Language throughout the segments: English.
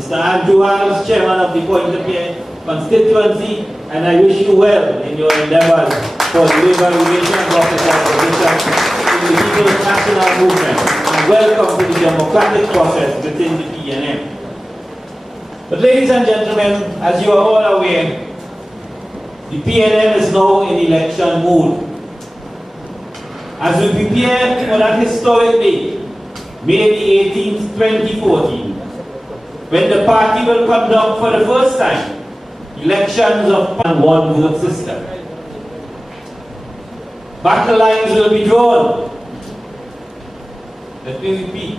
Mr. Andrew Hollis, Chairman of the Pointe-a-Pierre constituency, and I wish you well in your endeavors for the Labour Relations Officer position in the People's National Movement, and welcome to the democratic process within the PNM. But ladies and gentlemen, as you are all aware, the PNM is now in election mood. As we prepare for that historic day, May the 18th, 2014, when the party will conduct for the first time elections of one vote system. Battle lines will be drawn. Let me repeat.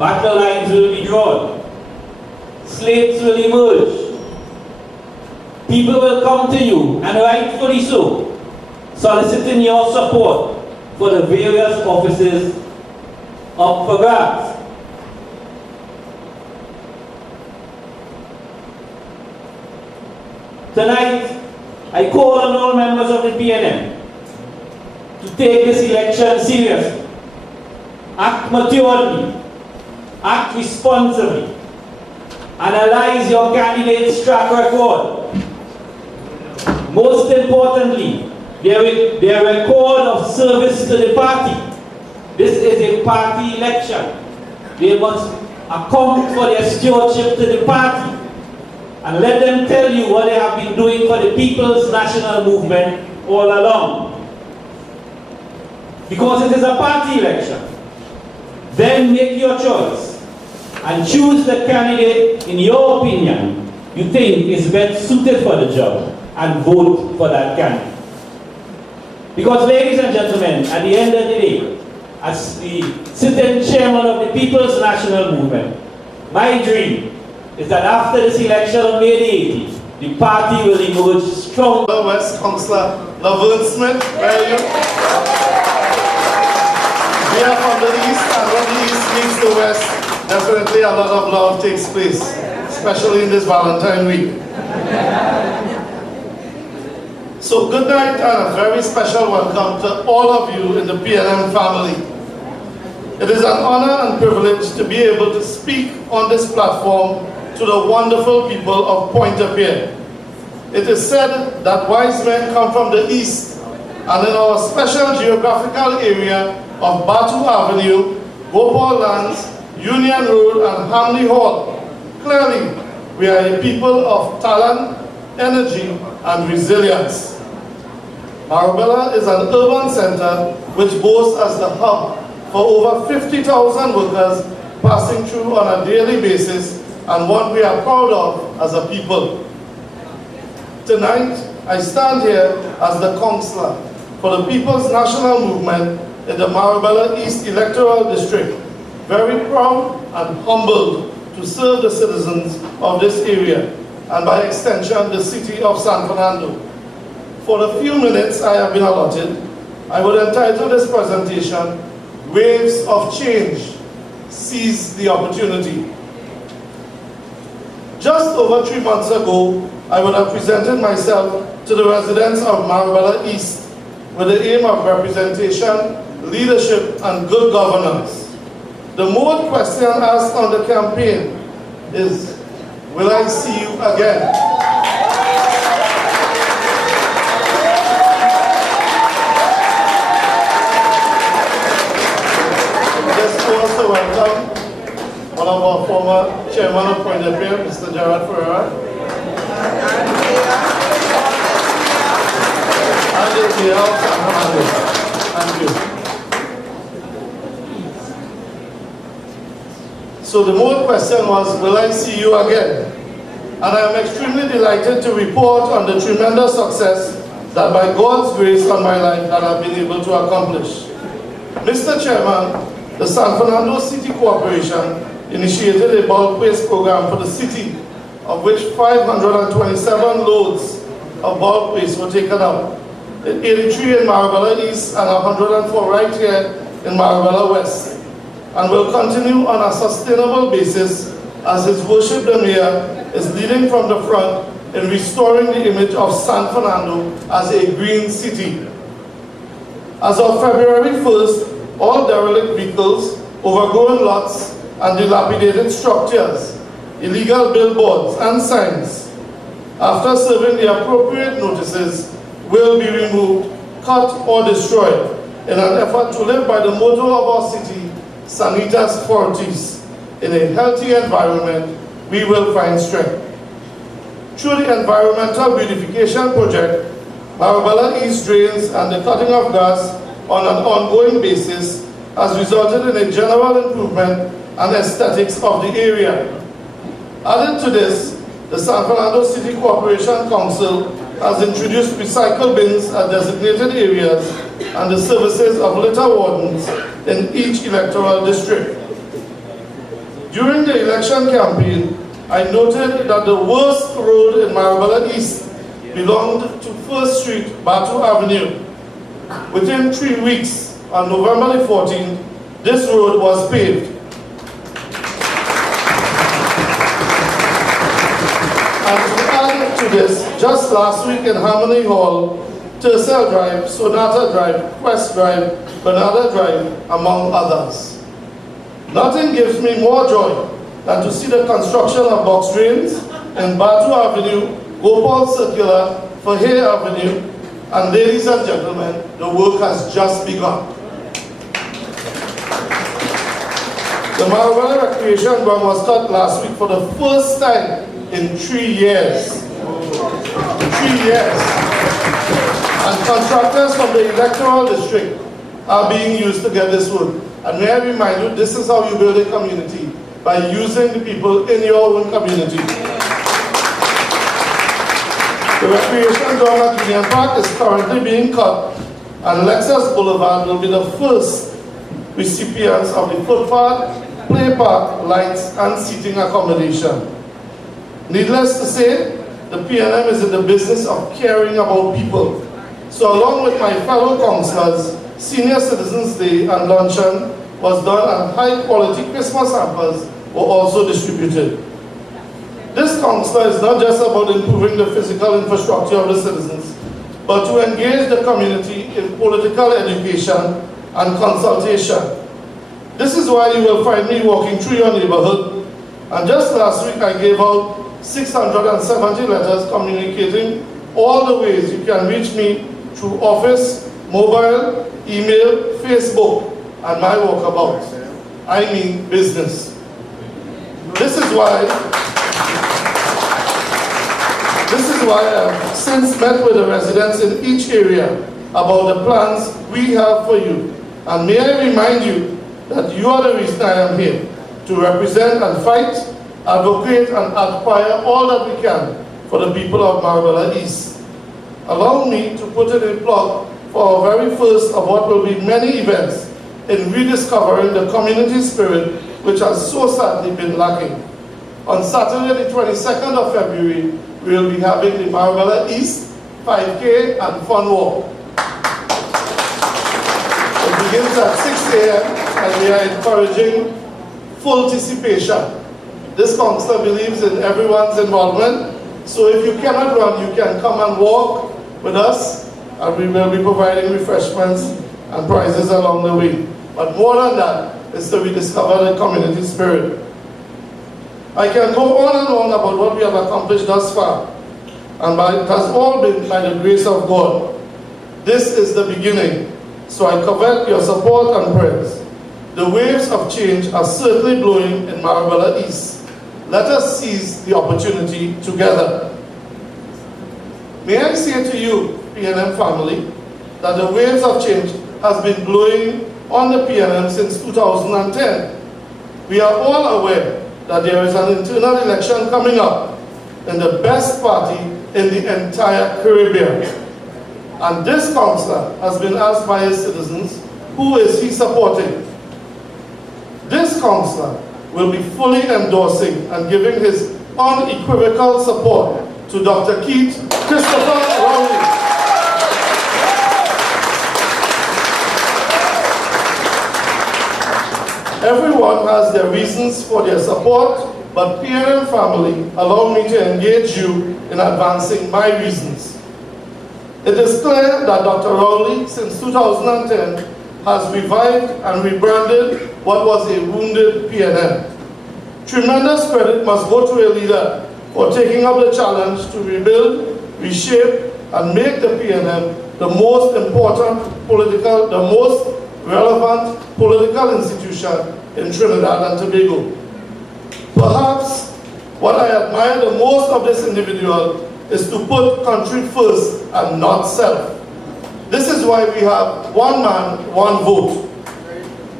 Battle lines will be drawn. Slates will emerge. People will come to you, and rightfully so, soliciting your support for the various offices up for grabs. Tonight, I call on all members of the PNM to take this election seriously, act maturely, act responsibly, analyze your candidate's track record. Most importantly, their record of service to the party. This is a party election. They must account for their stewardship to the party. And let them tell you what they have been doing for the People's National Movement all along. Because it is a party election. Then make your choice and choose the candidate in your opinion you think is best suited for the job and vote for that candidate. Because ladies and gentlemen, at the end of the day, as the sitting chairman of the People's National Movement, my dream is that after this election on May the 18th, the party will emerge strong. West Councillor Laverne Smith, where are you? We are from the East, and when the East meets the West, definitely a lot of love takes place, especially in this Valentine week. So good night and a very special welcome to all of you in the PNM family. It is an honor and privilege to be able to speak on this platform to the wonderful people of Pointe-a-Pierre. It is said that wise men come from the East, and in our special geographical area of Batu Avenue, Gopal Lands, Union Road and Hamley Hall, clearly we are a people of talent, energy and resilience. Marabella is an urban center which boasts as the hub for over 50,000 workers passing through on a daily basis, and one we are proud of as a people. Tonight, I stand here as the councillor for the People's National Movement in the Marabella East electoral district, very proud and humbled to serve the citizens of this area, and by extension, the city of San Fernando. For the few minutes I have been allotted, I would entitle this presentation, Waves of Change, Seize the Opportunity. Just over 3 months ago, I would have presented myself to the residents of Marabella East with the aim of representation, leadership, and good governance. The mode question asked on the campaign is, will I see you again? To welcome one of our former chairman of Prevatt, Mr. Gerard Ferreira. Thank you. So the more question was, will I see you again? And I am extremely delighted to report on the tremendous success that by God's grace on my life that I've been able to accomplish. Mr. Chairman, the San Fernando City Corporation initiated a bulk waste program for the city, of which 527 loads of bulk waste were taken out, 83 in Marabella East and 104 right here in Marabella West, and will continue on a sustainable basis as His Worship the Mayor is leading from the front in restoring the image of San Fernando as a green city. As of February 1st, all derelict vehicles, overgrown lots, and dilapidated structures illegal billboards and signs, after serving the appropriate notices, will be removed, cut or destroyed in an effort to live by the motto of our city, Sanitas Fortis. In a healthy environment, we will find strength. Through the environmental beautification project, Marabella East drains and the cutting of grass on an ongoing basis has resulted in a general improvement and aesthetics of the area. Added to this, the San Fernando City Corporation Council has introduced recycle bins at designated areas and the services of litter wardens in each electoral district. During the election campaign, I noted that the worst road in Marabella East belonged to 1st Street, Batu Avenue. Within 3 weeks, on November the 14th, this road was paved. And to add to this, just last week in Harmony Hall, Tercel Drive, Sonata Drive, Quest Drive, Bernarda Drive, among others. Nothing gives me more joy than to see the construction of box drains in Batu Avenue, Gopal Circular, Fahey Avenue, and ladies and gentlemen, the work has just begun. The Marabella Recreation Ground was cut last week for the first time in 3 years. 3 years. And contractors from the electoral district are being used to get this work. And may I remind you, this is how you build a community, by using the people in your own community. The recreation ground at Union Park is currently being cut, and Lexus Boulevard will be the first recipients of the footpath, play park, lights, and seating accommodation. Needless to say, the PNM is in the business of caring about people. So along with my fellow councillors, Senior Citizens Day and luncheon was done and high-quality Christmas hampers were also distributed. This council is not just about improving the physical infrastructure of the citizens, but to engage the community in political education and consultation. This is why you will find me walking through your neighborhood, and just last week I gave out 670 letters communicating all the ways you can reach me through office, mobile, email, Facebook, and my walkabout. I mean business. This is why I've since met with the residents in each area about the plans we have for you. And may I remind you that you are the reason I am here, to represent and fight, advocate and aspire all that we can for the people of Marabella East. Allow me to put in a plug for our very first of what will be many events in rediscovering the community spirit which has so sadly been lacking. On Saturday the 22nd of February, we will be having the Marabella East 5K and Fun Walk. It begins at 6 a.m. and we are encouraging full participation. This council believes in everyone's involvement, so if you cannot run, you can come and walk with us, and we will be providing refreshments and prizes along the way. But more than that is to rediscover the community spirit. I can go on and on about what we have accomplished thus far, and it has all been by the grace of God. This is the beginning, so I covet your support and prayers. The waves of change are certainly blowing in Marabella East. Let us seize the opportunity together. May I say to you, PNM family, that the waves of change has been blowing on the PNM since 2010. We are all aware that there is an internal election coming up in the best party in the entire Caribbean. And this councillor has been asked by his citizens, who is he supporting? This councillor will be fully endorsing and giving his unequivocal support to Dr. Keith Christopher Rowley. Everyone has their reasons for their support, but PNM family allow me to engage you in advancing my reasons. It is clear that Dr. Rowley, since 2010, has revived and rebranded what was a wounded PNM. Tremendous credit must go to a leader for taking up the challenge to rebuild, reshape, and make the PNM the most relevant political institution in Trinidad and Tobago. Perhaps what I admire the most of this individual is to put country first and not self. This is why we have one man, one vote.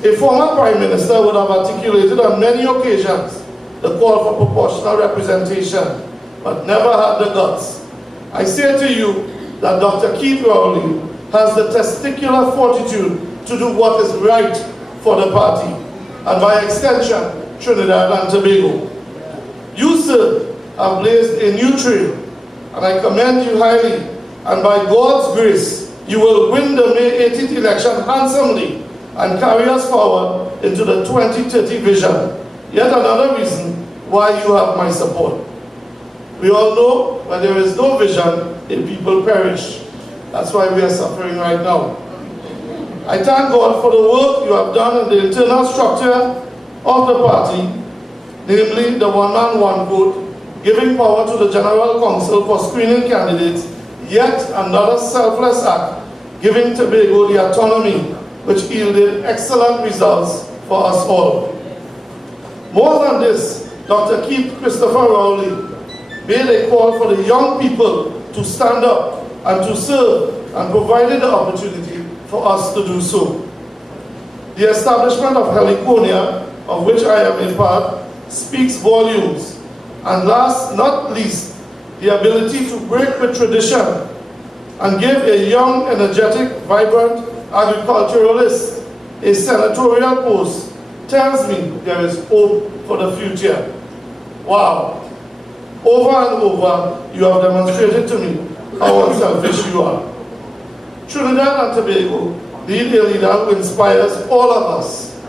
A former Prime Minister would have articulated on many occasions the call for proportional representation, but never had the guts. I say to you that Dr. Keith Rowley has the testicular fortitude to do what is right for the party, and by extension, Trinidad and Tobago. You, sir, have blazed a new trail, and I commend you highly, and by God's grace, you will win the May 18th election handsomely and carry us forward into the 2030 vision. Yet another reason why you have my support. We all know when there is no vision, the people perish. That's why we are suffering right now. I thank God for the work you have done in the internal structure of the party, namely the one-man, one-vote, giving power to the General Council for screening candidates, yet another selfless act, giving Tobago the autonomy, which yielded excellent results for us all. More than this, Dr. Keith Christopher Rowley made a call for the young people to stand up and to serve, and provided the opportunity for us to do so. The establishment of Heliconia, of which I am a part, speaks volumes. And last not least, the ability to break with tradition and give a young, energetic, vibrant agriculturalist a senatorial post tells me there is hope for the future. Wow. Over and over, you have demonstrated to me how unselfish you are. Trinidad and Tobago need a leader who inspires all of us,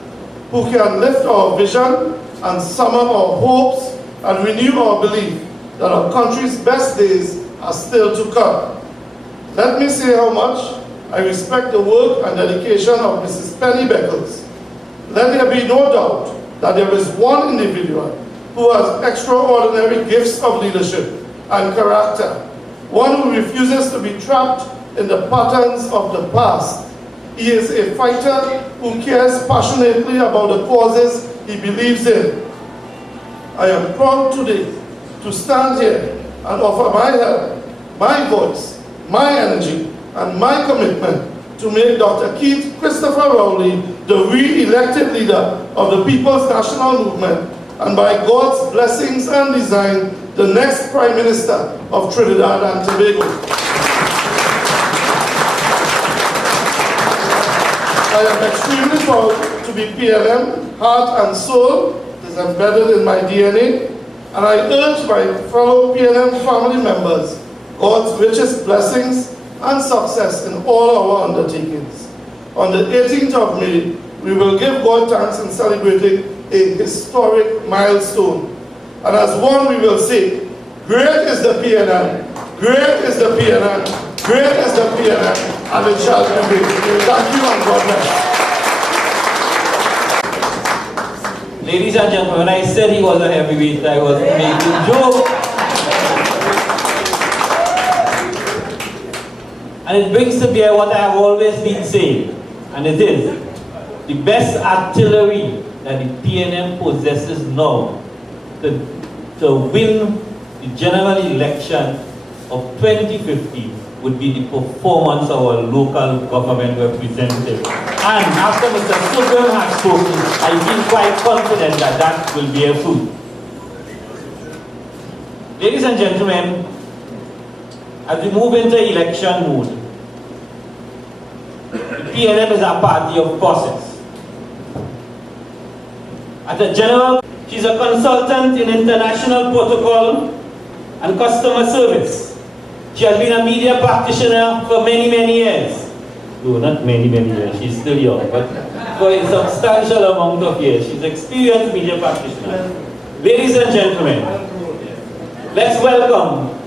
who can lift our vision and sum up our hopes and renew our belief that our country's best days are still to come. Let me say how much I respect the work and dedication of Mrs. Penny Beckles. Let there be no doubt that there is one individual who has extraordinary gifts of leadership and character, one who refuses to be trapped in the patterns of the past. He is a fighter who cares passionately about the causes he believes in. I am proud today to stand here and offer my help, my voice, my energy, and my commitment to make Dr. Keith Christopher Rowley the re-elected leader of the People's National Movement, and by God's blessings and design, the next Prime Minister of Trinidad and Tobago. I am extremely proud to be PNM, heart and soul. It is embedded in my DNA, and I urge my fellow PNM family members God's richest blessings and success in all our undertakings. On the 18th of May, we will give God thanks in celebrating a historic milestone. And as one we will say, great is the PNM, great is the PNM, great is the PNM, and it shall be great. Thank you and God bless. Ladies and gentlemen, when I said he was a heavyweight, I was making a joke. And it brings to bear what I have always been saying, and it is, the best artillery that the PNM possesses now to win the general election of 2015 would be the performance of our local government representative. And after Mr. Sugden has spoken, I feel quite confident that that will bear fruit. Ladies and gentlemen, as we move into election mode, the PNM is a party of process. At a general, she's a consultant in international protocol and customer service. She has been a media practitioner for many, many years. No, not many, many years. She's still young, but for a substantial amount of years. She's an experienced media practitioner. Ladies and gentlemen, let's welcome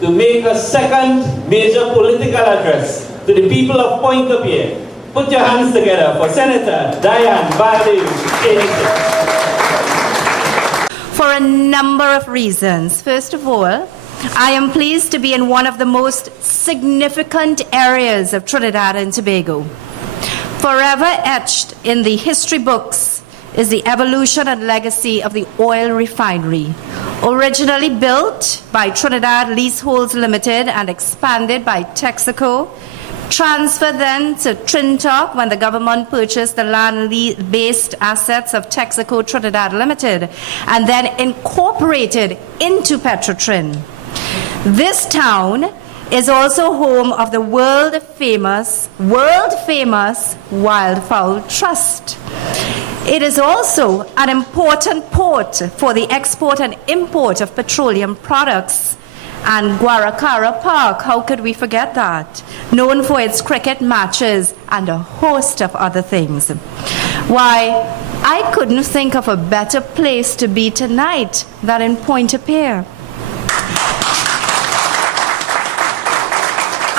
to make a second major political address to the people of Pointe-à-Pied. Put your hands together for Senator Diane Barley. for a number of reasons. First of all, I am pleased to be in one of the most significant areas of Trinidad and Tobago. Forever etched in the history books is the evolution and legacy of the oil refinery. Originally built by Trinidad Leaseholds Limited and expanded by Texaco, transferred then to Trintoc when the government purchased the land-based assets of Texaco Trinidad Limited, and then incorporated into Petrotrin. This town is also home of the world-famous Wildfowl Trust. It is also an important port for the export and import of petroleum products. And Guaracara Park, how could we forget that? Known for its cricket matches and a host of other things. Why, I couldn't think of a better place to be tonight than in Pointe-a-Pierre.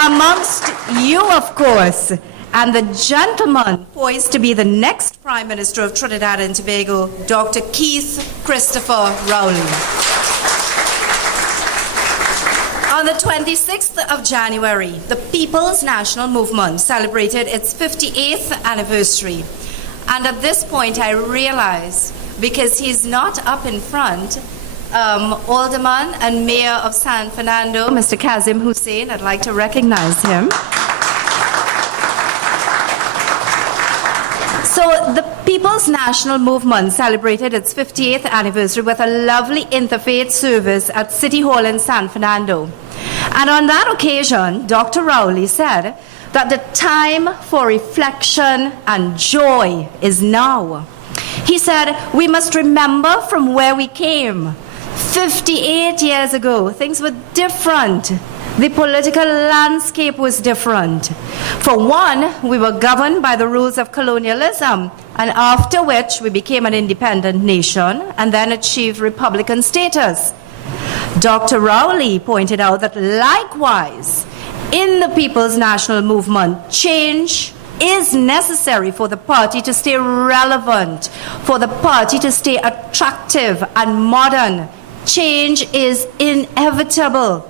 Amongst you, of course, and the gentleman poised to be the next Prime Minister of Trinidad and Tobago, Dr. Keith Christopher Rowley. On the 26th of January, the People's National Movement celebrated its 58th anniversary. And at this point, I realize, because he's not up in front, Alderman and Mayor of San Fernando, Mr. Kazim Hussein, I'd like to recognize him. So the People's National Movement celebrated its 58th anniversary with a lovely interfaith service at City Hall in San Fernando. And on that occasion, Dr. Rowley said that the time for reflection and joy is now. He said, we must remember from where we came. 58 years ago, things were different. The political landscape was different. For one, we were governed by the rules of colonialism, and after which we became an independent nation and then achieved Republican status. Dr. Rowley pointed out that likewise, in the People's National Movement, change is necessary for the party to stay relevant, for the party to stay attractive and modern. Change is inevitable.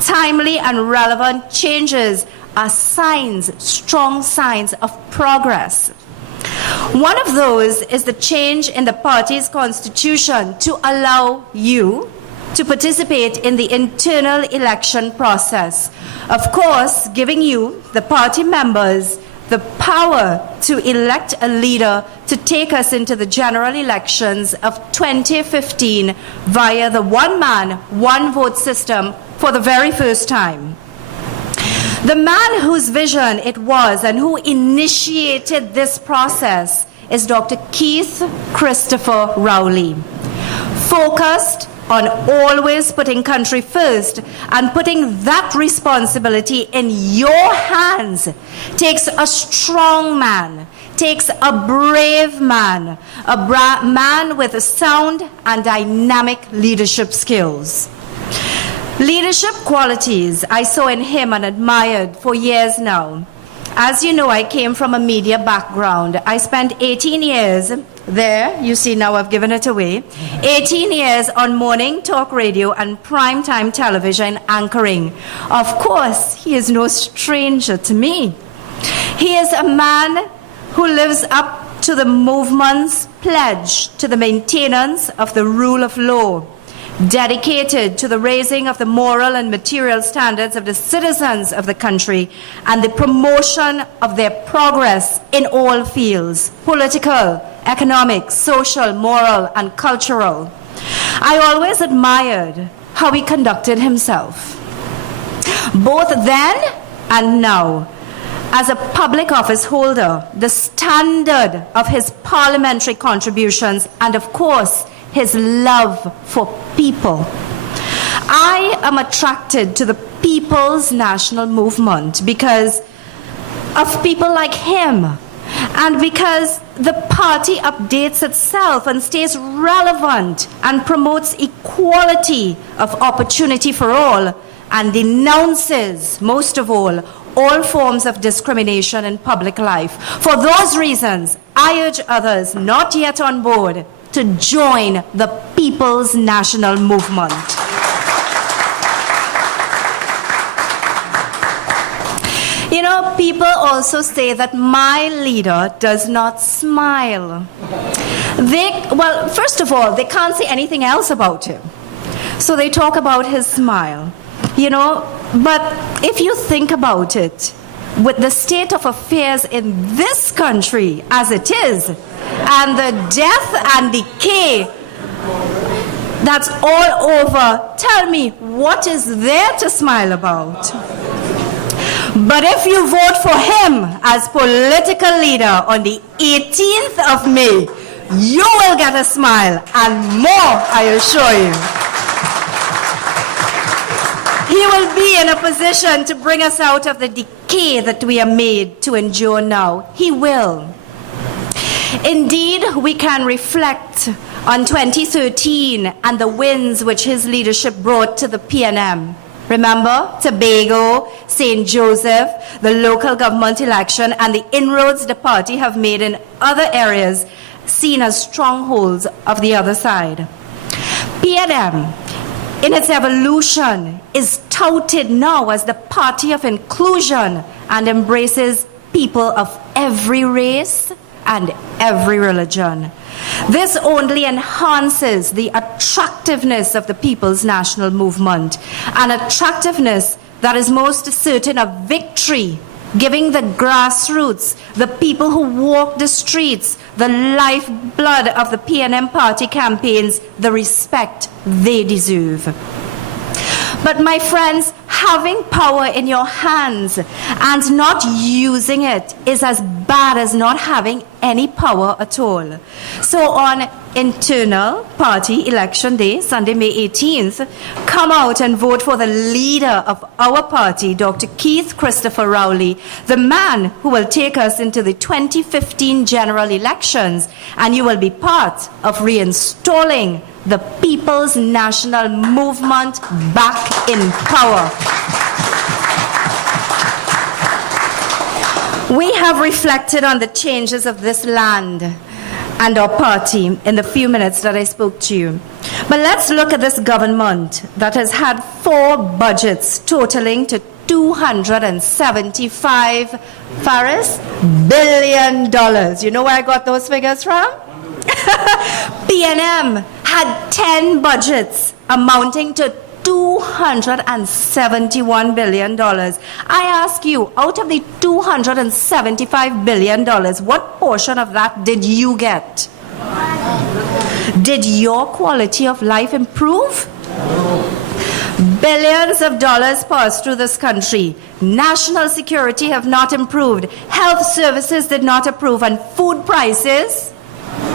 Timely and relevant changes are signs, strong signs of progress. One of those is the change in the party's constitution to allow you to participate in the internal election process. Of course, giving you, the party members, the power to elect a leader to take us into the general elections of 2015 via the one-man, one-vote system for the very first time. The man whose vision it was and who initiated this process is Dr. Keith Christopher Rowley. Focused on always putting country first and putting that responsibility in your hands takes a strong man, takes a brave man, a man with a sound and dynamic leadership skills. Leadership qualities I saw in him and admired for years now. As you know, I came from a media background. I spent 18 years there. You see, now I've given it away. 18 years on morning talk radio and primetime television anchoring. Of course, he is no stranger to me. He is a man who lives up to the movement's pledge to the maintenance of the rule of law, dedicated to the raising of the moral and material standards of the citizens of the country and the promotion of their progress in all fields, political, economic, social, moral, and cultural. I always admired how he conducted himself, both then and now. As a public office holder, the standard of his parliamentary contributions and, of course, his love for people. I am attracted to the People's National Movement because of people like him and because the party updates itself and stays relevant and promotes equality of opportunity for all and denounces, most of all forms of discrimination in public life. For those reasons, I urge others not yet on board to join the People's National Movement. You know, people also say that my leader does not smile. Well, first of all, they can't say anything else about him. So they talk about his smile. You know, but if you think about it, with the state of affairs in this country as it is, and the death and decay that's all over, tell me, what is there to smile about? But if you vote for him as political leader on the 18th of May, you will get a smile and more, I assure you. He will be in a position to bring us out of the decay that we are made to endure now. He will. Indeed, we can reflect on 2013 and the wins which his leadership brought to the PNM. Remember, Tobago, St. Joseph, the local government election, and the inroads the party have made in other areas seen as strongholds of the other side. PNM, in its evolution, is touted now as the party of inclusion and embraces people of every race and every religion. This only enhances the attractiveness of the People's National Movement, an attractiveness that is most certain of victory, giving the grassroots, the people who walk the streets, the lifeblood of the PNM party campaigns, the respect they deserve. But my friends, having power in your hands and not using it is as bad as not having any power at all. So on internal party election day, Sunday, May 18th, come out and vote for the leader of our party, Dr. Keith Christopher Rowley, the man who will take us into the 2015 general elections, and you will be part of reinstalling the People's National Movement back in power. We have reflected on the changes of this land and our party in the few minutes that I spoke to you. But let's look at this government that has had 4 budgets totaling to $275 billion. You know where I got those figures from? PNM had 10 budgets amounting to $271 billion. I ask you, out of the $275 billion, what portion of that did you get? Did your quality of life improve? Billions of dollars passed through this country. National security have not improved. Health services did not improve, and food prices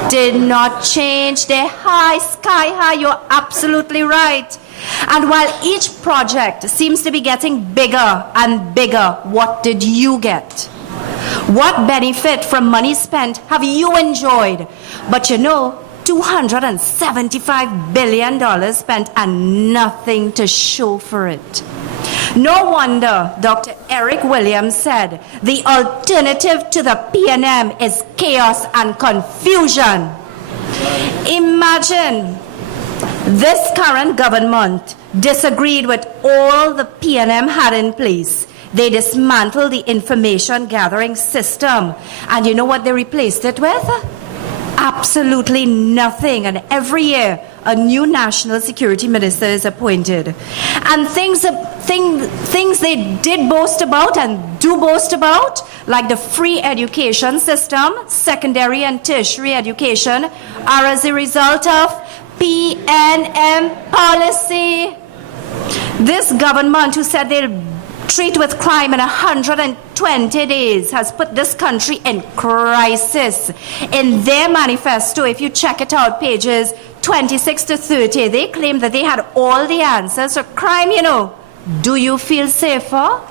did not change. They're high, sky high. You're absolutely right. And while each project seems to be getting bigger and bigger, what did you get? What benefit from money spent have you enjoyed? But you know, $275 billion spent and nothing to show for it. No wonder Dr. Eric Williams said the alternative to the PNM is chaos and confusion. Imagine this current government disagreed with all the PNM had in place. They dismantled the information gathering system. And you know what they replaced it with? Absolutely nothing. And every year, a new national security minister is appointed. And things they did boast about and do boast about, like the free education system, secondary and tertiary education, are as a result of PNM policy. This government, who said they'll treat with crime in 120 days, has put this country in crisis. In their manifesto, if you check it out, pages 26 to 30, they claim that they had all the answers to crime, you know. Do you feel safer?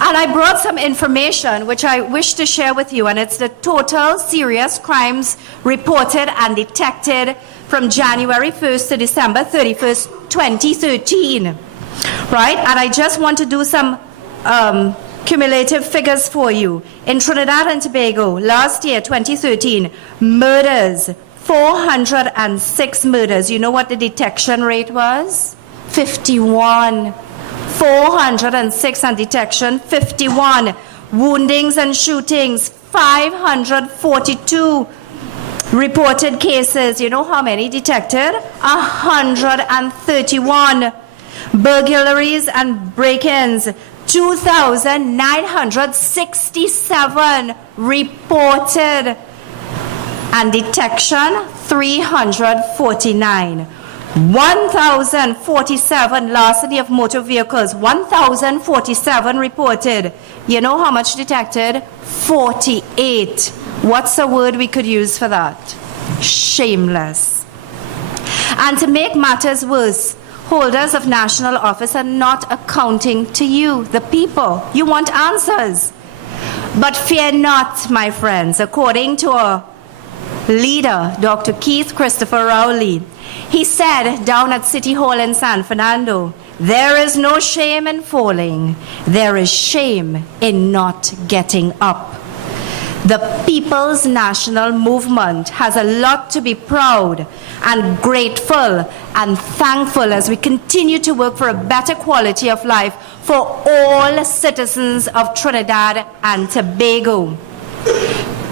And I brought some information which I wish to share with you, and it's the total serious crimes reported and detected from January 1st to December 31st, 2013. Right? And I just want to do some cumulative figures for you. In Trinidad and Tobago, last year, 2013, murders, 406 murders. You know what the detection rate was? 51. 406 on detection, 51. Woundings and shootings, 542 reported cases. You know how many detected? 131. Burglaries and break-ins, 2,967 reported. And detection, 349. 1,047 larceny of motor vehicles, 1,047 reported. You know how much detected? 48. What's a word we could use for that? Shameless. And to make matters worse, holders of national office are not accounting to you, the people. You want answers. But fear not, my friends. According to a leader, Dr. Keith Christopher Rowley, he said down at City Hall in San Fernando, there is no shame in falling. There is shame in not getting up. The People's National Movement has a lot to be proud and grateful and thankful as we continue to work for a better quality of life for all citizens of Trinidad and Tobago.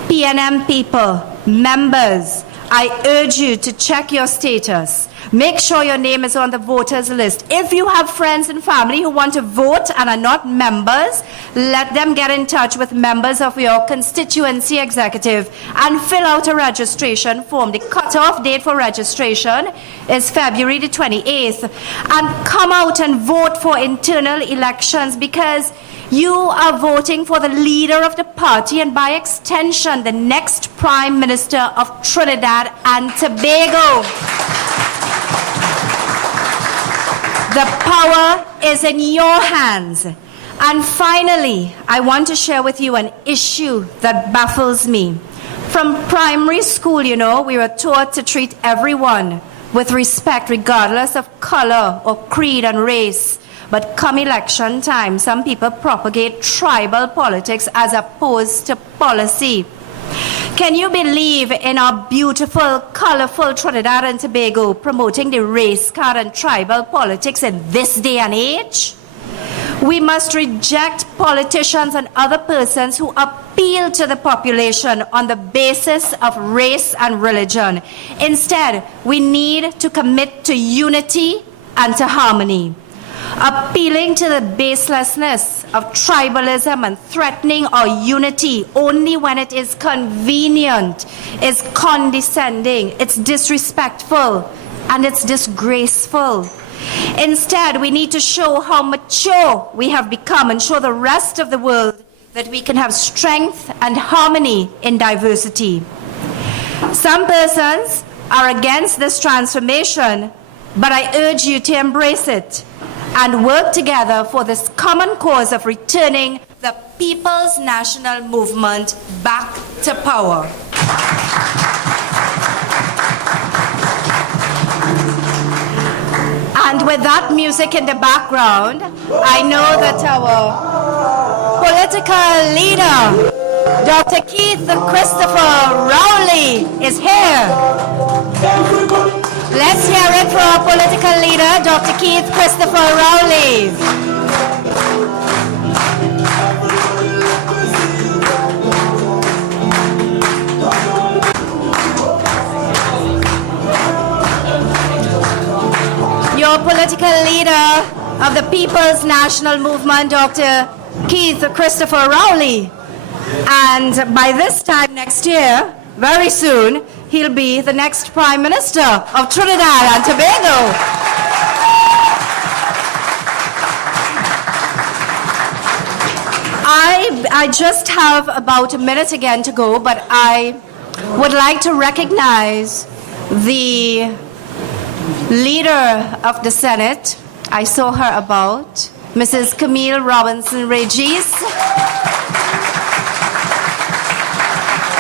PNM people, members, I urge you to check your status. Make sure your name is on the voters list. If you have friends and family who want to vote and are not members, let them get in touch with members of your constituency executive and fill out a registration form. The cutoff date for registration is February the 28th. And come out and vote for internal elections, because you are voting for the leader of the party and by extension the next Prime Minister of Trinidad and Tobago. The power is in your hands. And finally, I want to share with you an issue that baffles me. From primary school, you know, we were taught to treat everyone with respect regardless of color or creed and race. But come election time, some people propagate tribal politics as opposed to policy. Can you believe in our beautiful, colorful Trinidad and Tobago promoting the race card and tribal politics in this day and age? We must reject politicians and other persons who appeal to the population on the basis of race and religion. Instead, we need to commit to unity and to harmony. Appealing to the baselessness of tribalism and threatening our unity only when it is convenient is condescending, it's disrespectful, and it's disgraceful. Instead, we need to show how mature we have become and show the rest of the world that we can have strength and harmony in diversity. Some persons are against this transformation, but I urge you to embrace it and work together for this common cause of returning the People's National Movement back to power. And with that music in the background, I know that our political leader, Dr. Keith Christopher Rowley, is here. Let's hear it for our political leader, Dr. Keith Christopher Rowley. Your political leader of the People's National Movement, Dr. Keith Christopher Rowley. And by this time next year, very soon, he'll be the next Prime Minister of Trinidad and Tobago. I just have about a minute again to go, but I would like to recognize the leader of the Senate. I saw her about, Mrs. Camille Robinson-Regis.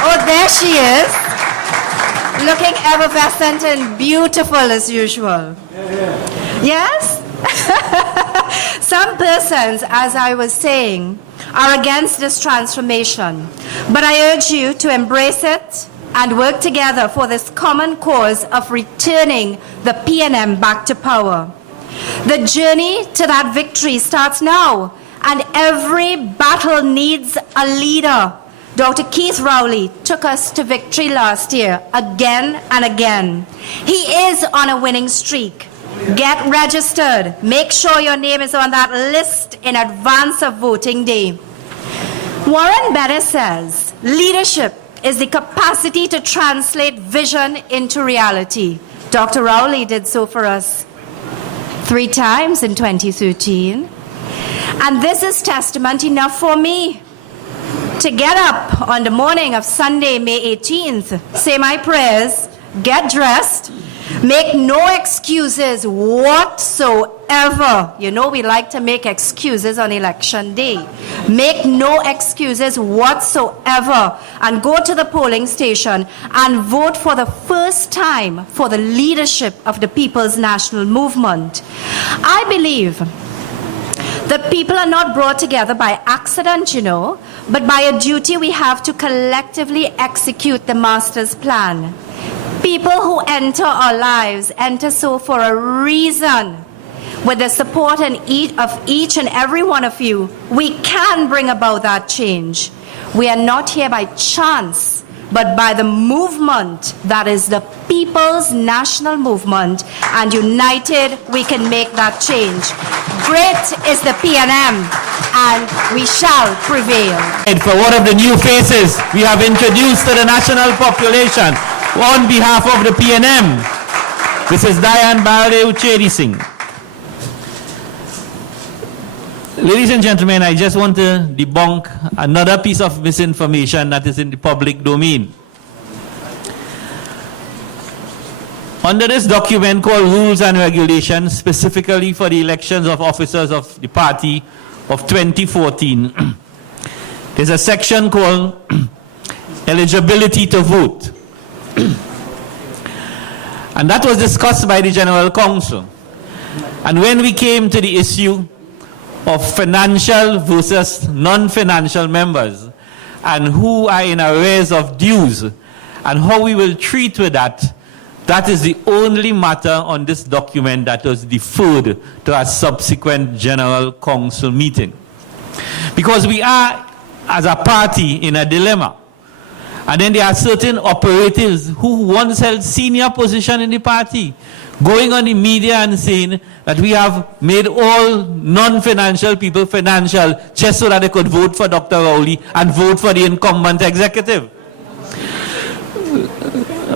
Oh, there she is, looking effervescent and beautiful as usual. Yes? Some persons, as I was saying, are against this transformation, but I urge you to embrace it and work together for this common cause of returning the PNM back to power. The journey to that victory starts now, and every battle needs a leader. Dr. Keith Rowley took us to victory last year again and again. He is on a winning streak. Get registered. Make sure your name is on that list in advance of voting day. Warren Bennett says, leadership is the capacity to translate vision into reality. Dr. Rowley did so for us 3 times in 2013. And this is testament enough for me to get up on the morning of Sunday, May 18th, say my prayers, get dressed, make no excuses whatsoever. You know we like to make excuses on election day. Make no excuses whatsoever and go to the polling station and vote for the first time for the leadership of the People's National Movement. I believe that people are not brought together by accident, you know, but by a duty we have to collectively execute the Master's plan. People who enter our lives enter so for a reason. With the support of each and every one of you, we can bring about that change. We are not here by chance, but by the movement that is the People's National Movement, and united we can make that change. Great is the PNM, and we shall prevail. For one of the new faces we have introduced to the national population on behalf of the PNM, Mrs. Diane Balde Singh. Ladies and gentlemen, I just want to debunk another piece of misinformation that is in the public domain. Under this document called Rules and Regulations, specifically for the elections of officers of the party of 2014, there's a section called Eligibility to Vote. And that was discussed by the General Council. And when we came to the issue of financial versus non-financial members and who are in arrears of dues and how we will treat with that, that is the only matter on this document that was deferred to a subsequent General Council meeting. Because we are, as a party, in a dilemma. And then there are certain operatives who once held senior position in the party, going on the media and saying that we have made all non-financial people financial just so that they could vote for Dr. Rowley and vote for the incumbent executive.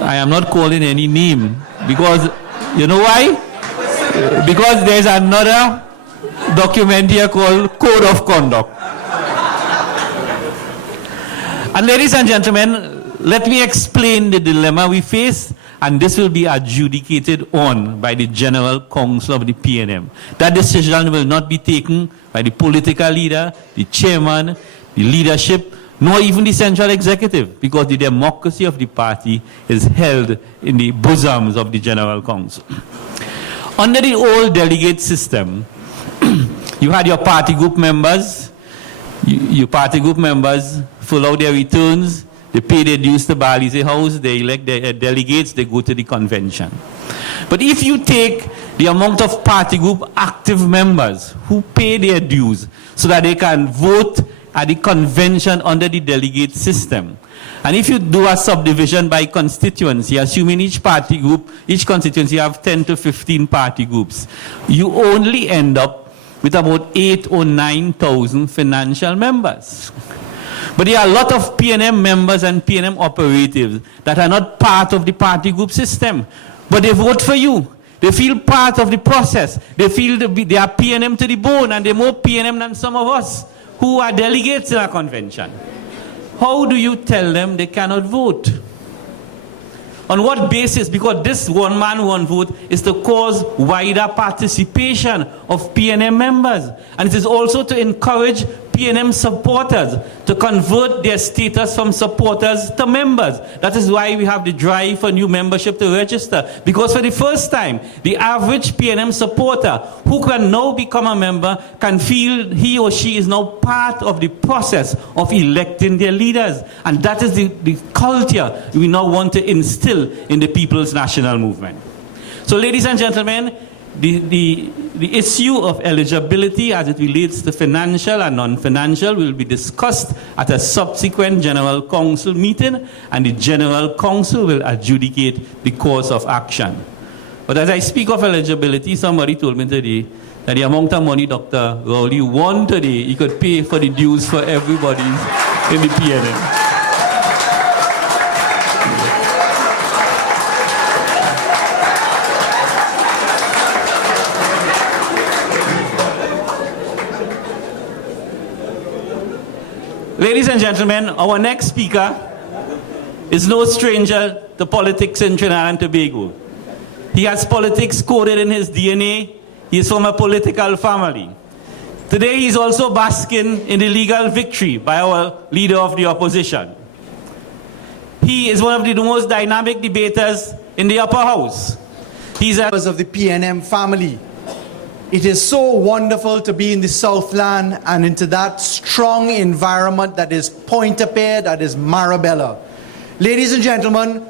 I am not calling any name because, you know why? Because there's another document here called Code of Conduct. And ladies and gentlemen, let me explain the dilemma we face, and this will be adjudicated on by the General Council of the PNM. That decision will not be taken by the political leader, the chairman, the leadership, nor even the central executive, because the democracy of the party is held in the bosoms of the General Council. Under the old delegate system, you had your party group members, your party group members fill out their returns, they pay their dues to Balise House, they elect their delegates, they go to the convention. But if you take the amount of party group active members who pay their dues so that they can vote at the convention under the delegate system, and if you do a subdivision by constituency, assuming each party group, each constituency have 10 to 15 party groups, you only end up with about 8,000 or 9,000 financial members. But there are a lot of PNM members and PNM operatives that are not part of the party group system, but they vote for you. They feel part of the process. They feel they are PNM to the bone, and they're more PNM than some of us who are delegates in our convention. How do you tell them they cannot vote? On what basis? Because this one man, one vote is to cause wider participation of PNM members. And it is also to encourage PNM supporters to convert their status from supporters to members. That is why we have the drive for new membership to register. Because for the first time, the average PNM supporter who can now become a member can feel he or she is now part of the process of electing their leaders. And that is the culture we now want to instill in the People's National Movement. So ladies and gentlemen, the issue of eligibility as it relates to financial and non-financial will be discussed at a subsequent General Council meeting, and the General Council will adjudicate the course of action. But as I speak of eligibility, somebody told me today that the amount of money Dr. Rowley won today, he could pay for the dues for everybody in the PNM. Ladies and gentlemen, our next speaker is no stranger to politics in Trinidad and Tobago. He has politics coded in his DNA. He is from a political family. Today he is also basking in the legal victory by our leader of the opposition. He is one of the most dynamic debaters in the upper house. He's a members of the PNM family. It is so wonderful to be in the Southland and into that strong environment that is Pointe-a-Pierre, that is Marabella. Ladies and gentlemen,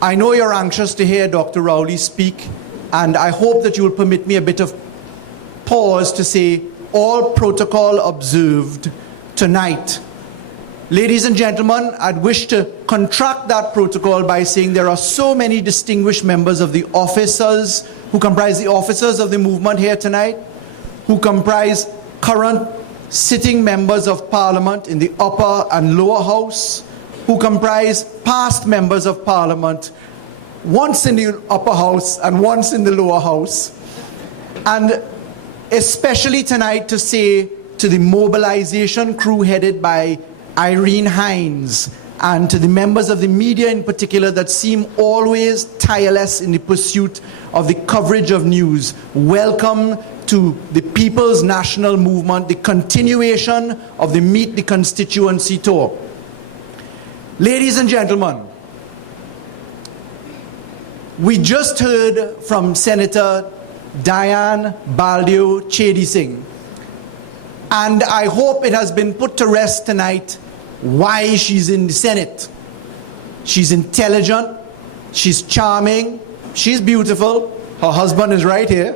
I know you're anxious to hear Dr. Rowley speak, and I hope that you will permit me a bit of pause to say, all protocol observed tonight. Ladies and gentlemen, I'd wish to contract that protocol by saying there are so many distinguished members of the officers who comprise the officers of the movement here tonight, who comprise current sitting members of parliament in the upper and lower house, who comprise past members of parliament, once in the upper house and once in the lower house. And especially tonight to say to the mobilization crew headed by Irene Hines, and to the members of the media in particular that seem always tireless in the pursuit of the coverage of news, welcome to the People's National Movement, the continuation of the Meet the Constituency tour. Ladies and gentlemen, we just heard from Senator Diane Baldio Chedi Singh, and I hope it has been put to rest tonight why she's in the Senate. She's intelligent, she's charming, she's beautiful, her husband is right here.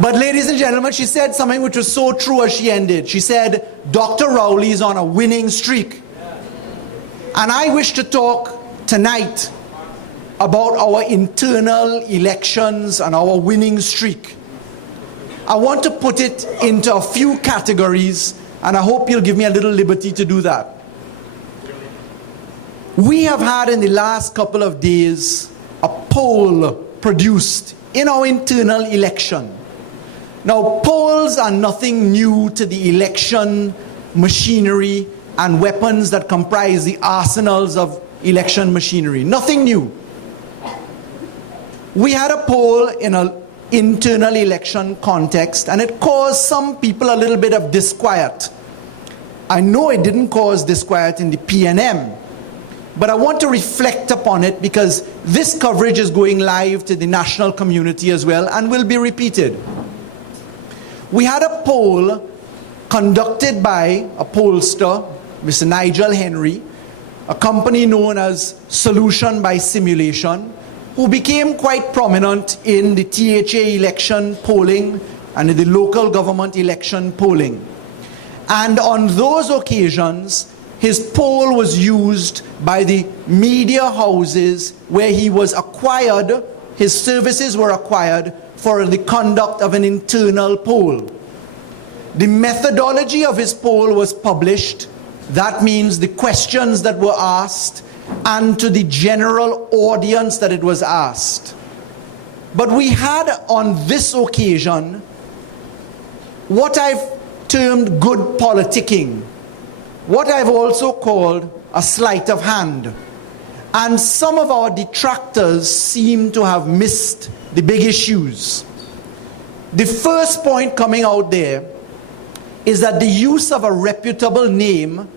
But ladies and gentlemen, she said something which was so true as she ended. She said, Dr. Rowley is on a winning streak. And I wish to talk tonight about our internal elections and our winning streak. I want to put it into a few categories, and I hope you'll give me a little liberty to do that. We have had in the last couple of days a poll produced in our internal election. Now, polls are nothing new to the election machinery and weapons that comprise the arsenals of election machinery. Nothing new. We had a poll in an internal election context, and it caused some people a little bit of disquiet. I know it didn't cause disquiet in the PNM, but I want to reflect upon it because this coverage is going live to the national community as well and will be repeated. We had a poll conducted by a pollster, Mr. Nigel Henry, a company known as Solution by Simulation, who became quite prominent in the THA election polling and in the local government election polling. And on those occasions, his poll was used by the media houses where he was acquired, his services were acquired for the conduct of an internal poll. The methodology of his poll was published. That means the questions that were asked and to the general audience that it was asked. But we had on this occasion what I've termed good politicking, what I've also called a sleight of hand. And some of our detractors seem to have missed the big issues. The first point coming out there is that the use of a reputable name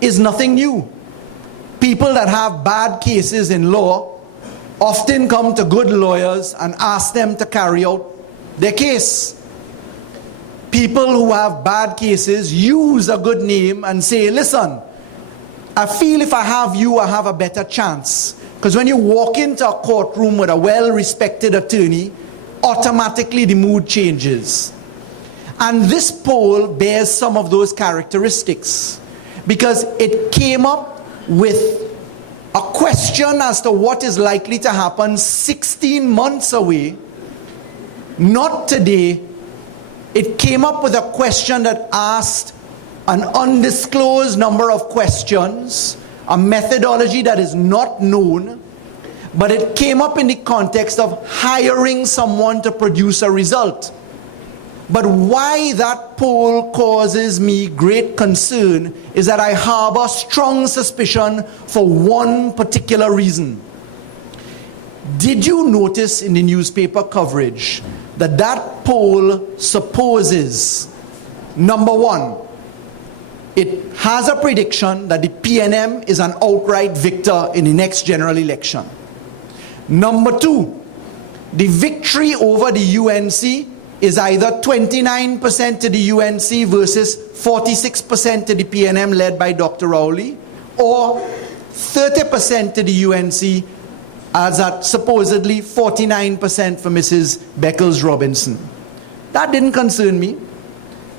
is nothing new. People that have bad cases in law often come to good lawyers and ask them to carry out their case. People who have bad cases use a good name and say, listen, I feel if I have you, I have a better chance. Because when you walk into a courtroom with a well-respected attorney, automatically the mood changes. And this poll bears some of those characteristics, because it came up with a question as to what is likely to happen 16 months away, not today. It came up with a question that asked an undisclosed number of questions, a methodology that is not known, but it came up in the context of hiring someone to produce a result. But why that poll causes me great concern is that I harbor strong suspicion for one particular reason. Did you notice in the newspaper coverage that that poll supposes, number one, it has a prediction that the PNM is an outright victor in the next general election. Number two, the victory over the UNC is either 29% to the UNC versus 46% to the PNM led by Dr. Rowley, or 30% to the UNC as at supposedly 49% for Mrs. Beckles-Robinson. That didn't concern me.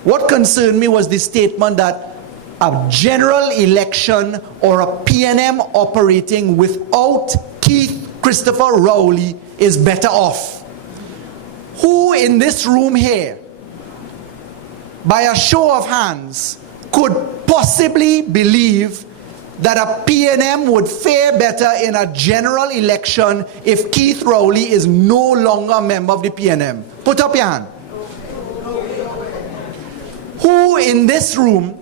What concerned me was the statement that a general election or a PNM operating without Keith Christopher Rowley is better off. Who in this room here, by a show of hands, could possibly believe that a PNM would fare better in a general election if Keith Rowley is no longer a member of the PNM? Put up your hand. Who in this room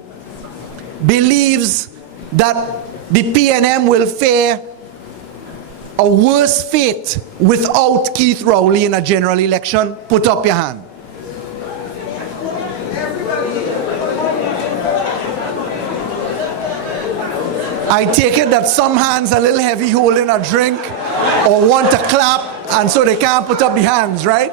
believes that the PNM will fare a worse fate without Keith Rowley in a general election? Put up your hand. I take it that some hands are a little heavy holding a drink or want to clap, and so they can't put up the hands, right?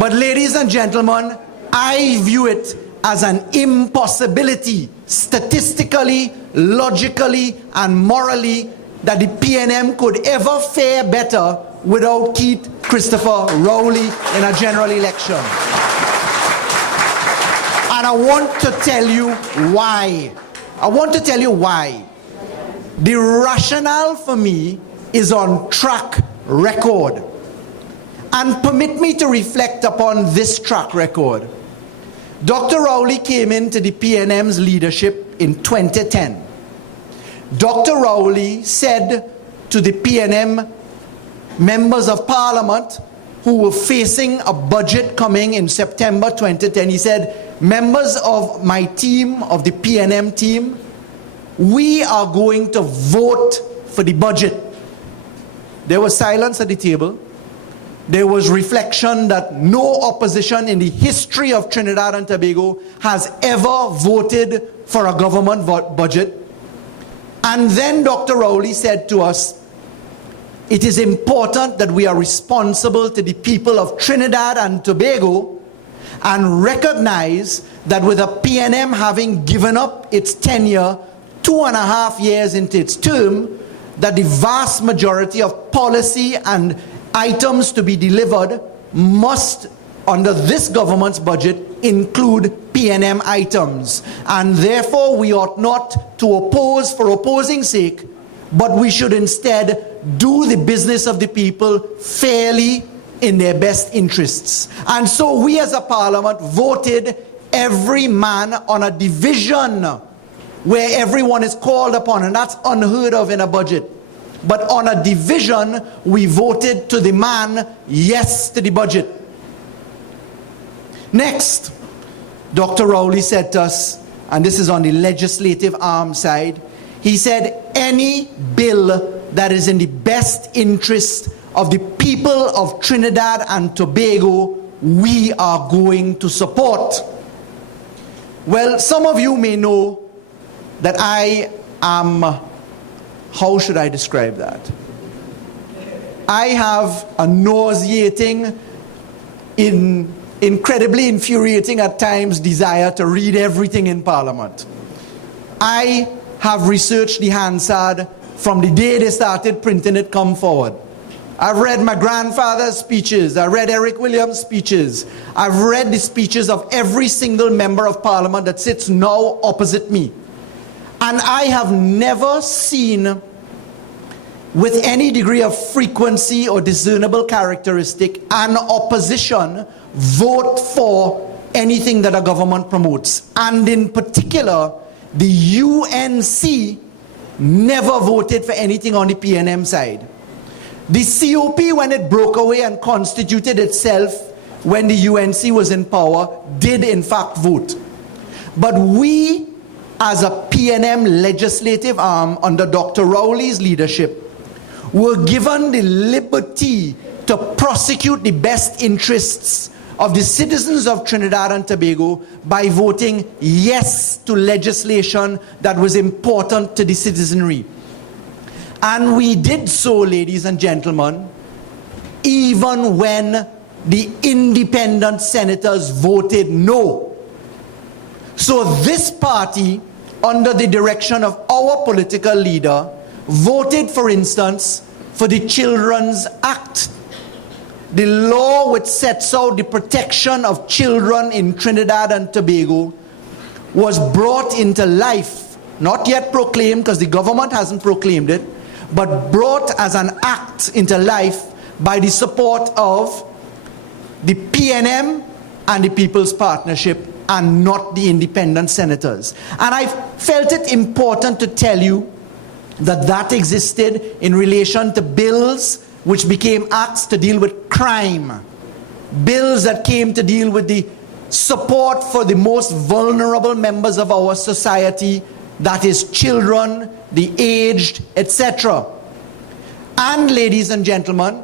But ladies and gentlemen, I view it as an impossibility, statistically, logically, and morally, that the PNM could ever fare better without Keith Christopher Rowley in a general election. And I want to tell you why. I want to tell you why. The rationale for me is on track record. And permit me to reflect upon this track record. Dr. Rowley came into the PNM's leadership in 2010. Dr. Rowley said to the PNM members of parliament who were facing a budget coming in September 2010, he said, members of my team, of the PNM team, we are going to vote for the budget. There was silence at the table. There was reflection that no opposition in the history of Trinidad and Tobago has ever voted for a government budget. And then Dr. Rowley said to us, it is important that we are responsible to the people of Trinidad and Tobago and recognize that with a PNM having given up its tenure 2.5 years into its term, that the vast majority of policy and items to be delivered must, under this government's budget, include PNM items. And therefore we ought not to oppose for opposing's sake, but we should instead do the business of the people fairly in their best interests. And so we as a parliament voted every man on a division where everyone is called upon, and that's unheard of in a budget. But on a division, we voted to the man, yes to the budget. Next, Dr. Rowley said to us, and this is on the legislative arm side, he said, any bill that is in the best interest of the people of Trinidad and Tobago, we are going to support. Well, some of you may know that I am, how should I describe that? I have a nauseating, incredibly infuriating at times desire to read everything in Parliament. I have researched the Hansard from the day they started printing it come forward. I've read my grandfather's speeches. I read Eric Williams' speeches. I've read the speeches of every single member of Parliament that sits now opposite me. And I have never seen, with any degree of frequency or discernible characteristic, an opposition vote for anything that a government promotes. And in particular, the UNC never voted for anything on the PNM side. The COP, when it broke away and constituted itself when the UNC was in power, did in fact vote. But we, as a PNM legislative arm under Dr. Rowley's leadership, were given the liberty to prosecute the best interests of the citizens of Trinidad and Tobago by voting yes to legislation that was important to the citizenry. And we did so, ladies and gentlemen, even when the independent senators voted no. So this party, under the direction of our political leader, voted, for instance, for the Children's Act, the law which sets out the protection of children in Trinidad and Tobago, was brought into life, not yet proclaimed because the government hasn't proclaimed it, but brought as an act into life by the support of the PNM and the People's Partnership, and not the independent senators. And I felt it important to tell you that that existed in relation to bills which became acts to deal with crime, bills that came to deal with the support for the most vulnerable members of our society, that is children, the aged, etc. And ladies and gentlemen,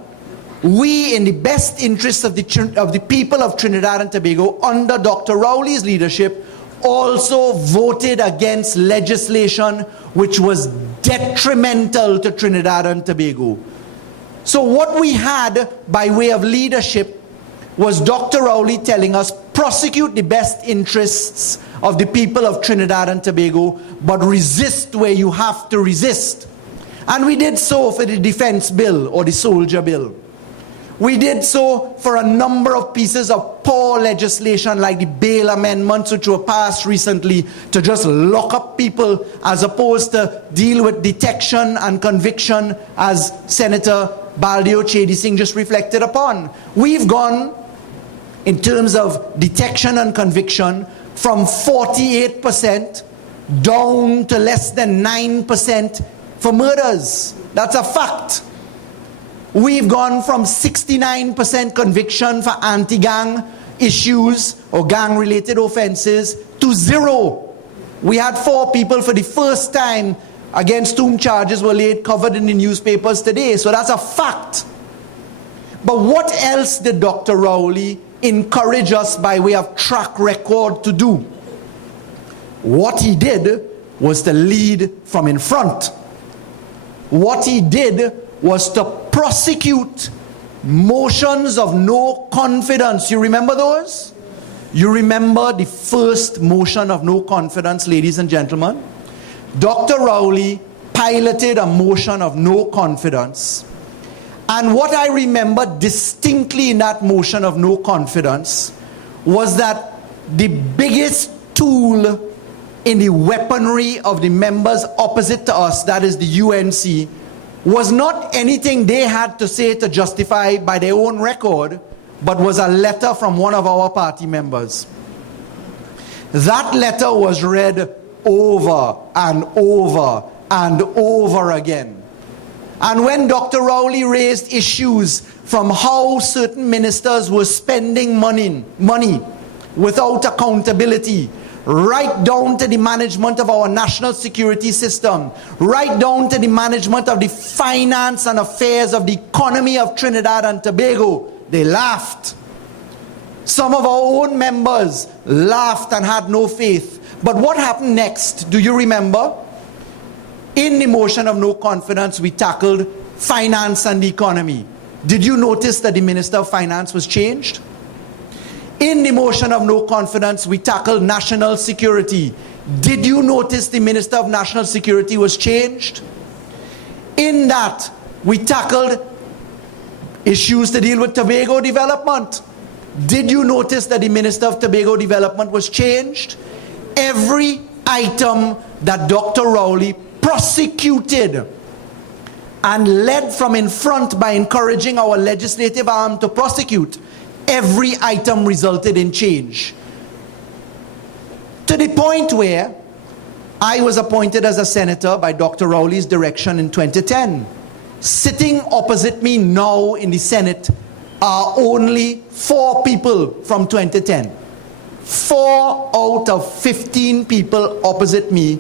we, in the best interests of the people of Trinidad and Tobago, under Dr. Rowley's leadership, also voted against legislation which was detrimental to Trinidad and Tobago. So what we had by way of leadership was Dr. Rowley telling us, prosecute the best interests of the people of Trinidad and Tobago, but resist where you have to resist. And we did so for the defense bill or the soldier bill. We did so for a number of pieces of poor legislation like the bail amendments which were passed recently to just lock up people as opposed to deal with detection and conviction, as Senator Baldio Chedi Singh just reflected upon. We've gone, in terms of detection and conviction, from 48% down to less than 9% for murders. That's a fact. We've gone from 69% conviction for anti-gang issues or gang-related offenses to 0. We had 4 people for the first time against whom charges were laid, covered in the newspapers today. So that's a fact. But what else did Dr. Rowley encourage us by way of track record to do? What he did was to lead from in front. What he did was to prosecute motions of no confidence. You remember those? You remember the first motion of no confidence, ladies and gentlemen? Dr. Rowley piloted a motion of no confidence. And what I remember distinctly in that motion of no confidence was that the biggest tool in the weaponry of the members opposite to us, that is the UNC, was not anything they had to say to justify by their own record, but was a letter from one of our party members. That letter was read over and over and over again. And when Dr. Rowley raised issues from how certain ministers were spending money without accountability, right down to the management of our national security system, right down to the management of the finance and affairs of the economy of Trinidad and Tobago, they laughed. Some of our own members laughed and had no faith. But what happened next? Do you remember? In the motion of no confidence, we tackled finance and the economy. Did you notice that the Minister of Finance was changed? In the motion of no confidence, we tackled national security. Did you notice the Minister of National Security was changed? In that, we tackled issues to deal with Tobago development. Did you notice that the Minister of Tobago Development was changed? Every item that Dr. Rowley prosecuted and led from in front by encouraging our legislative arm to prosecute, every item resulted in change. To the point where I was appointed as a senator by Dr. Rowley's direction in 2010. Sitting opposite me now in the Senate are only 4 people from 2010. 4 out of 15 people opposite me,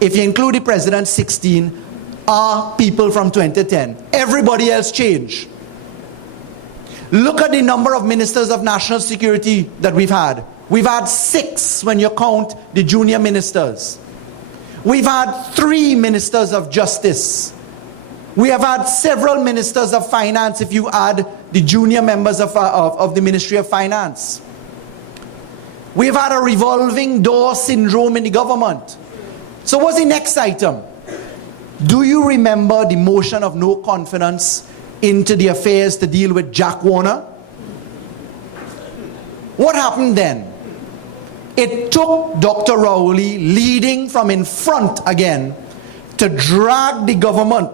if you include the president, 16, are people from 2010. Everybody else changed. Look at the number of ministers of national security that we've had. We've had 6 when you count the junior ministers. We've had 3 ministers of justice. We have had several ministers of finance if you add the junior members of the Ministry of Finance. We've had a revolving door syndrome in the government. So what's the next item? Do you remember the motion of no confidence into the affairs to deal with Jack Warner? What happened then? It took Dr. Rowley leading from in front again to drag the government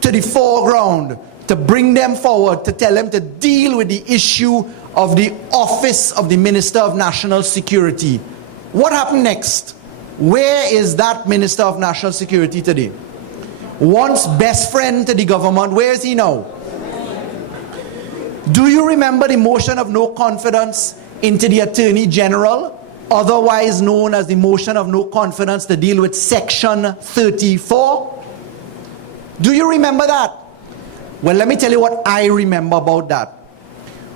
to the foreground, to bring them forward, to tell them to deal with the issue of the office of the Minister of National Security. What happened next? Where is that Minister of National Security today? Once best friend to the government, where is he now? Do you remember the motion of no confidence into the Attorney General, otherwise known as the motion of no confidence to deal with Section 34? Do you remember that? Well, let me tell you what I remember about that.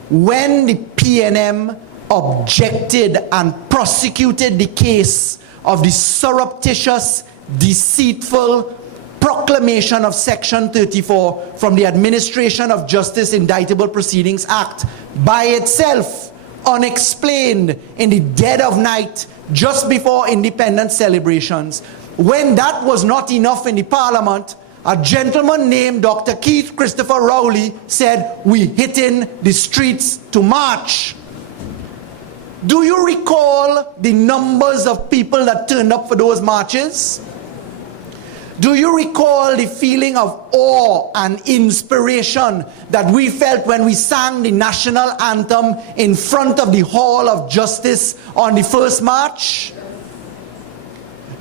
When the PNM objected and prosecuted the case of the surreptitious, deceitful proclamation of Section 34 from the Administration of Justice Indictable Proceedings Act by itself, unexplained, in the dead of night, just before independence celebrations, when that was not enough in the Parliament, a gentleman named Dr. Keith Christopher Rowley said, "We hitting the streets to march." Do you recall the numbers of people that turned up for those marches? Do you recall the feeling of awe and inspiration that we felt when we sang the national anthem in front of the Hall of Justice on the first march?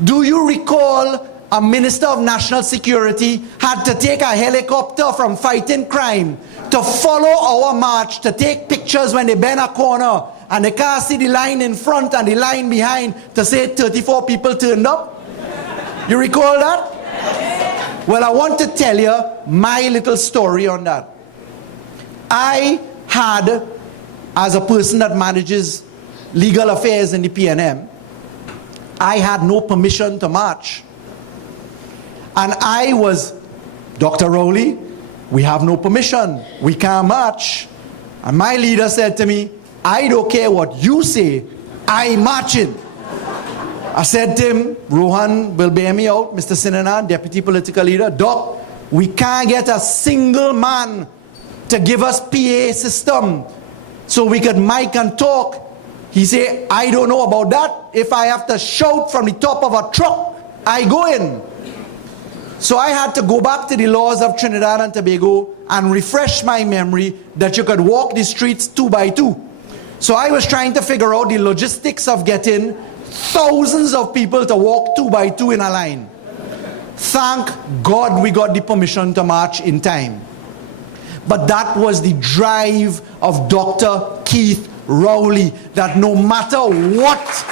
Do you recall a Minister of National Security had to take a helicopter from fighting crime to follow our march, to take pictures when they bend a corner and they can't see the line in front and the line behind, to say 34 people turned up? You recall that? Well, I want to tell you my little story on that. I had, as a person that manages legal affairs in the PNM, I had no permission to march. And I was, "Dr. Rowley, we have no permission. We can't march." And my leader said to me, "I don't care what you say, I'm marching." I said to him, "Rohan will bear me out, Mr. Sinana, deputy political leader. Doc, we can't get a single man to give us PA system so we could mic and talk." He said, "I don't know about that. If I have to shout from the top of a truck, I go in." So I had to go back to the laws of Trinidad and Tobago and refresh my memory that you could walk the streets 2 by 2. So I was trying to figure out the logistics of getting thousands of people to walk 2 by 2 in a line. Thank God we got the permission to march in time. But that was the drive of Dr. Keith Rowley, that no matter what,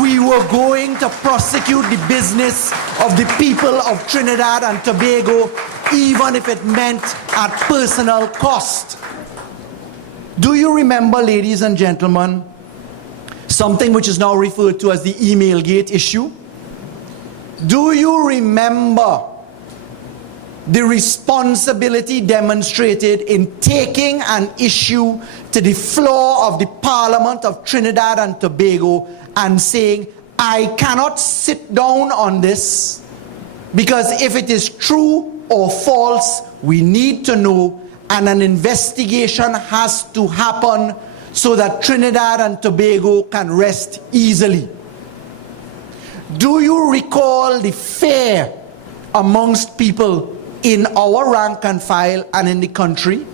we were going to prosecute the business of the people of Trinidad and Tobago, even if it meant at personal cost. Do you remember, ladies and gentlemen, something which is now referred to as the email gate issue? Do you remember the responsibility demonstrated in taking an issue to the floor of the Parliament of Trinidad and Tobago and saying, I cannot sit down on this because if it is true or false, we need to know, and an investigation has to happen so that Trinidad and Tobago can rest easily? Do you recall the fear amongst people in our rank and file and in the country?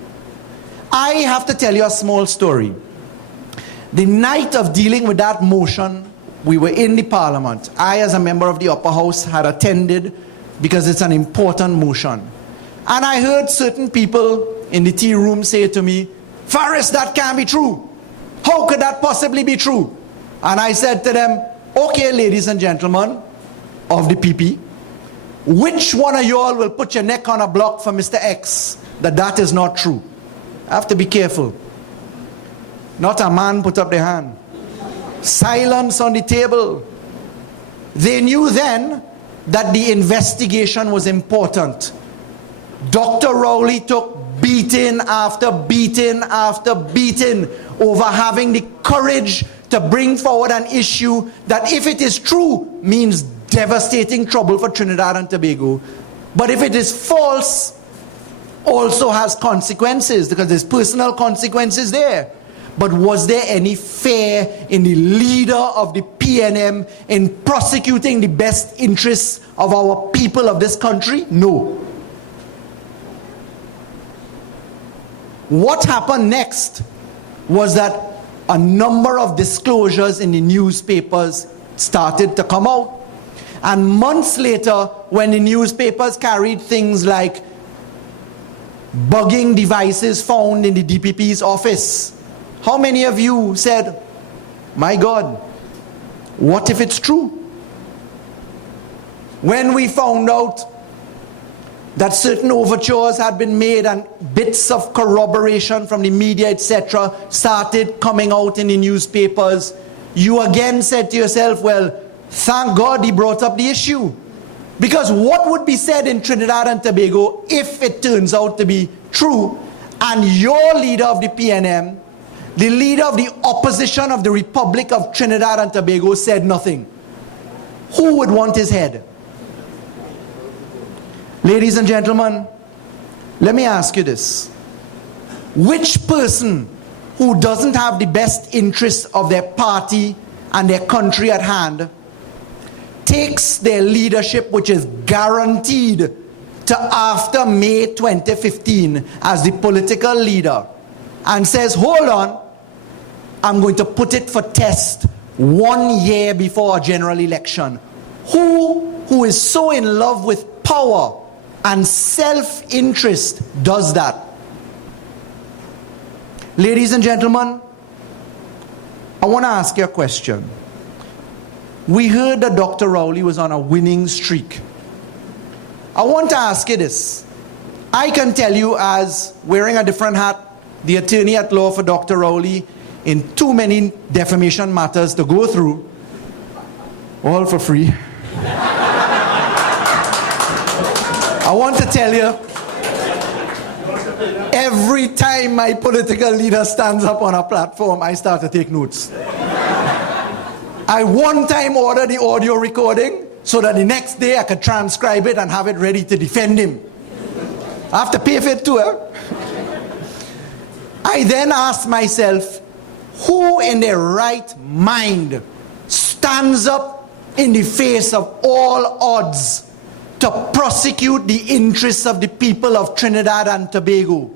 I have to tell you a small story. The night of dealing with that motion, we were in the Parliament. I, as a member of the upper house, had attended because it's an important motion. And I heard certain people in the tea room say to me, Faris, that can't be true. How could that possibly be true? And I said to them, okay, ladies and gentlemen of the PP, which one of you all will put your neck on a block for Mr. X that is not true? I have to be careful. Not a man put up their hand. Silence on the table. They knew then that the investigation was important. Dr. Rowley took beating after beating after beating over having the courage to bring forward an issue that, if it is true, means devastating trouble for Trinidad and Tobago. But if it is false, also has consequences, because there's personal consequences there. But was there any fear in the leader of the PNM in prosecuting the best interests of our people of this country? No. What happened next was that a number of disclosures in the newspapers started to come out. And months later, when the newspapers carried things like bugging devices found in the DPP's office, how many of you said, my God, what if it's true? When we found out that certain overtures had been made and bits of corroboration from the media, etc., started coming out in the newspapers, you again said to yourself, well, thank God he brought up the issue. Because what would be said in Trinidad and Tobago if it turns out to be true, and your leader of the PNM, the leader of the opposition of the Republic of Trinidad and Tobago, said nothing? Who would want his head? Ladies and gentlemen, let me ask you this. Which person who doesn't have the best interests of their party and their country at hand takes their leadership, which is guaranteed to after May 2015 as the political leader, and says, hold on, I'm going to put it for test 1 year before a general election? Who is so in love with power and self-interest does that? Ladies and gentlemen, I want to ask you a question. We heard that Dr. Rowley was on a winning streak. I want to ask you this. I can tell you, as wearing a different hat, the attorney at law for Dr. Rowley, in too many defamation matters to go through, all for free. I want to tell you, every time my political leader stands up on a platform, I start to take notes. I one time ordered the audio recording so that the next day I could transcribe it and have it ready to defend him. I have to pay for it too. I then asked myself, who in their right mind stands up in the face of all odds to prosecute the interests of the people of Trinidad and Tobago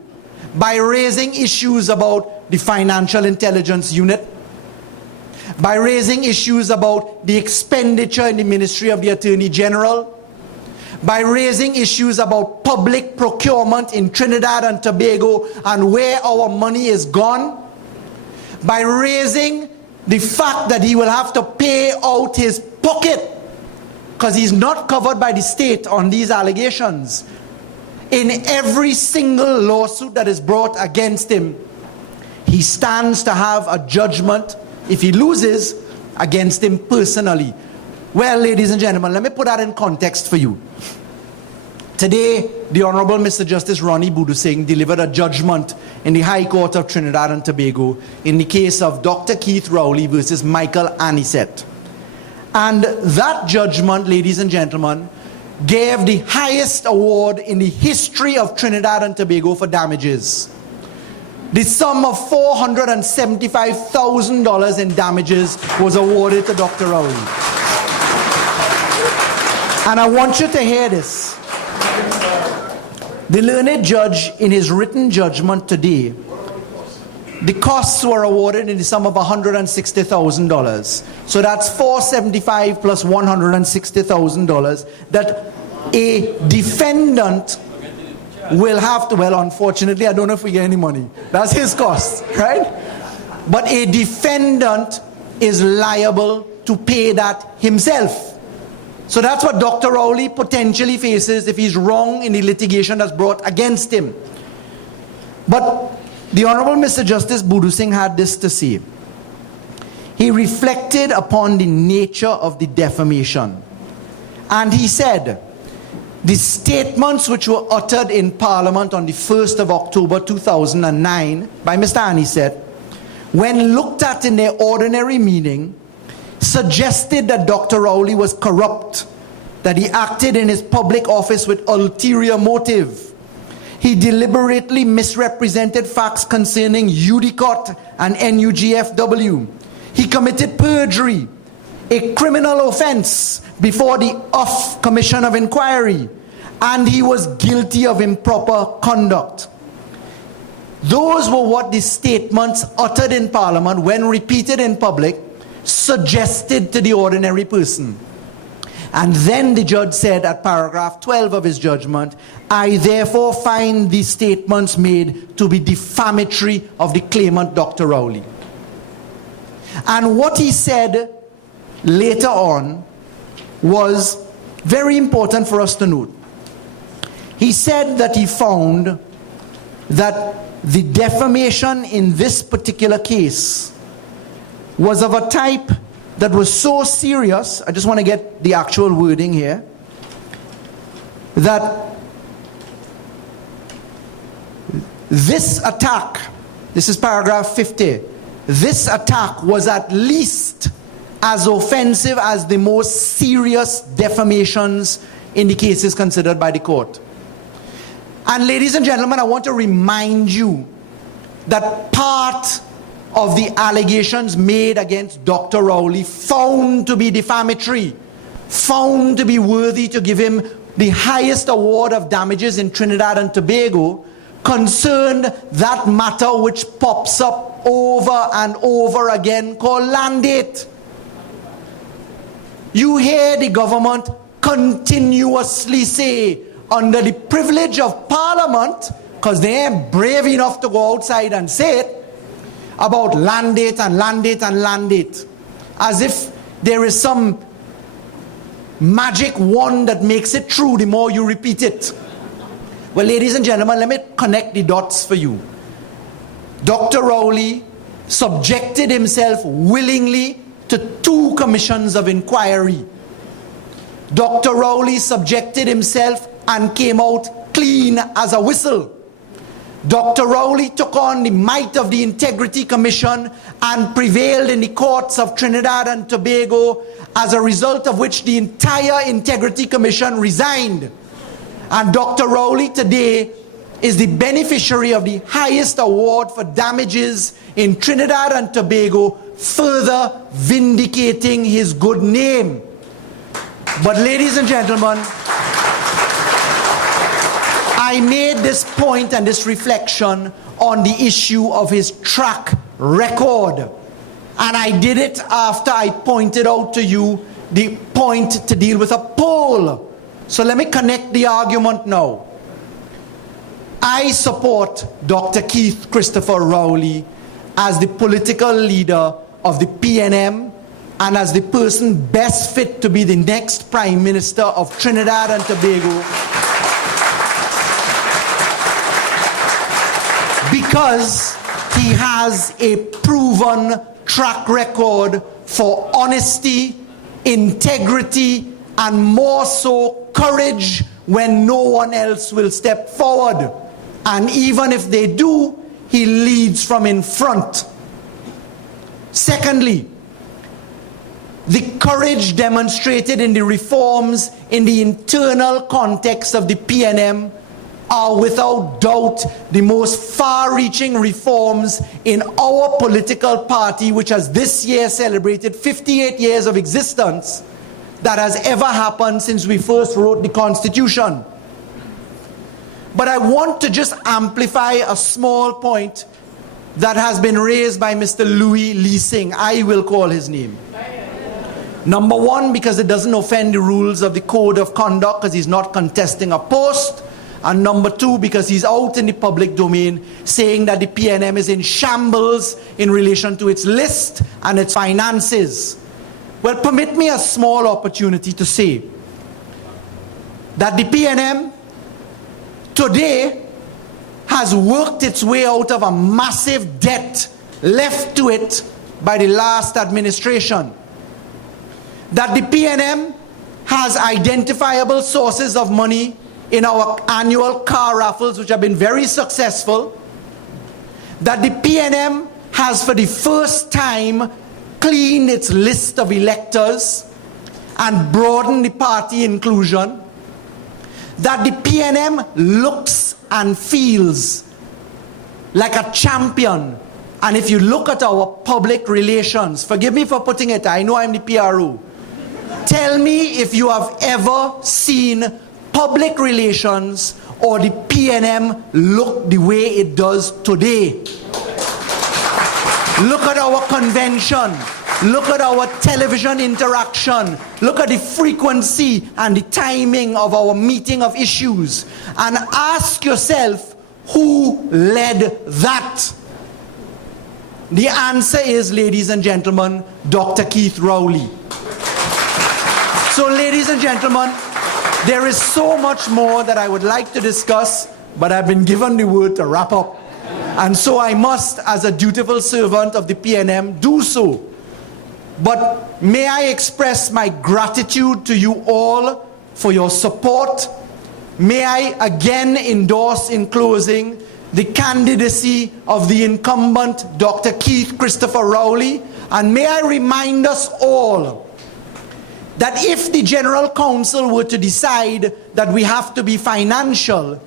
by raising issues about the Financial Intelligence Unit, by raising issues about the expenditure in the Ministry of the Attorney General, by raising issues about public procurement in Trinidad and Tobago and where our money is gone, by raising the fact that he will have to pay out his pocket because he's not covered by the state on these allegations. In every single lawsuit that is brought against him, he stands to have a judgment, if he loses, against him personally. Well, ladies and gentlemen, let me put that in context for you. Today, the Honorable Mr. Justice Ronnie Budu Singh delivered a judgment in the High Court of Trinidad and Tobago in the case of Dr. Keith Rowley versus Michael Anisette. And that judgment, ladies and gentlemen, gave the highest award in the history of Trinidad and Tobago for damages. The sum of $475,000 in damages was awarded to Dr. Rowley. And I want you to hear this. The learned judge, in his written judgment today, the costs were awarded in the sum of $160,000. So that's $475 plus $160,000 that a defendant will have to, well, unfortunately, I don't know if we get any money. That's his cost, right? But a defendant is liable to pay that himself. So that's what Dr. Rowley potentially faces if he's wrong in the litigation that's brought against him. But the Honorable Mr. Justice Budu Singh had this to say. He reflected upon the nature of the defamation. And he said, the statements which were uttered in Parliament on the 1st of October 2009 by Mr. Anisette, when looked at in their ordinary meaning, suggested that Dr. Rowley was corrupt, that he acted in his public office with ulterior motive. He deliberately misrepresented facts concerning UDCOT and NUGFW. He committed perjury, a criminal offense before the Off Commission of Inquiry, and he was guilty of improper conduct. Those were what the statements uttered in Parliament, when repeated in public, suggested to the ordinary person. And then the judge said at paragraph 12 of his judgment, I therefore find these statements made to be defamatory of the claimant, Dr. Rowley. And what he said later on was very important for us to note. He said that he found that the defamation in this particular case was of a type that was so serious, I just want to get the actual wording here, that this attack, this is paragraph 50, this attack was at least as offensive as the most serious defamations in the cases considered by the court. And ladies and gentlemen, I want to remind you that part of the allegations made against Dr. Rowley, found to be defamatory, found to be worthy to give him the highest award of damages in Trinidad and Tobago, concerned that matter which pops up over and over again called landate. You hear the government continuously say, under the privilege of Parliament, because they ain't brave enough to go outside and say it, about landate and landate and landate, as if there is some magic wand that makes it true the more you repeat it. Well, ladies and gentlemen, let me connect the dots for you. Dr. Rowley subjected himself willingly to 2 commissions of inquiry. Dr. Rowley subjected himself and came out clean as a whistle. Dr. Rowley took on the might of the Integrity Commission and prevailed in the courts of Trinidad and Tobago, as a result of which the entire Integrity Commission resigned. And Dr. Rowley today is the beneficiary of the highest award for damages in Trinidad and Tobago, further vindicating his good name. But ladies and gentlemen, I made this point and this reflection on the issue of his track record. And I did it after I pointed out to you the point to deal with a poll. So let me connect the argument now. I support Dr. Keith Christopher Rowley as the political leader of the PNM and as the person best fit to be the next Prime Minister of Trinidad and Tobago. Because he has a proven track record for honesty, integrity, and more so courage when no one else will step forward. And even if they do, he leads from in front. Secondly, the courage demonstrated in the reforms in the internal context of the PNM are without doubt the most far-reaching reforms in our political party, which has this year celebrated 58 years of existence, that has ever happened since we first wrote the Constitution. But I want to just amplify a small point that has been raised by Mr. Louis Lee Singh. I will call his name. Number one, because it doesn't offend the rules of the Code of Conduct, because he's not contesting a post. And number two, because he's out in the public domain saying that the PNM is in shambles in relation to its list and its finances. Well, permit me a small opportunity to say that the PNM today has worked its way out of a massive debt left to it by the last administration. That the PNM has identifiable sources of money in our annual car raffles, which have been very successful. That the PNM has for the first time cleaned its list of electors and broadened the party inclusion. That the PNM looks and feels like a champion. And if you look at our public relations, forgive me for putting it, I know I'm the PRO. Tell me if you have ever seen public relations or the PNM look the way it does today. Look at our convention. Look at our television interaction. Look at the frequency and the timing of our meeting of issues. And ask yourself, who led that? The answer is, ladies and gentlemen, Dr. Keith Rowley. So, ladies and gentlemen, there is so much more that I would like to discuss, but I've been given the word to wrap up. And so I must, as a dutiful servant of the PNM, do so. But may I express my gratitude to you all for your support. May I again endorse in closing the candidacy of the incumbent Dr. Keith Christopher Rowley. And may I remind us all that if the General Council were to decide that we have to be financial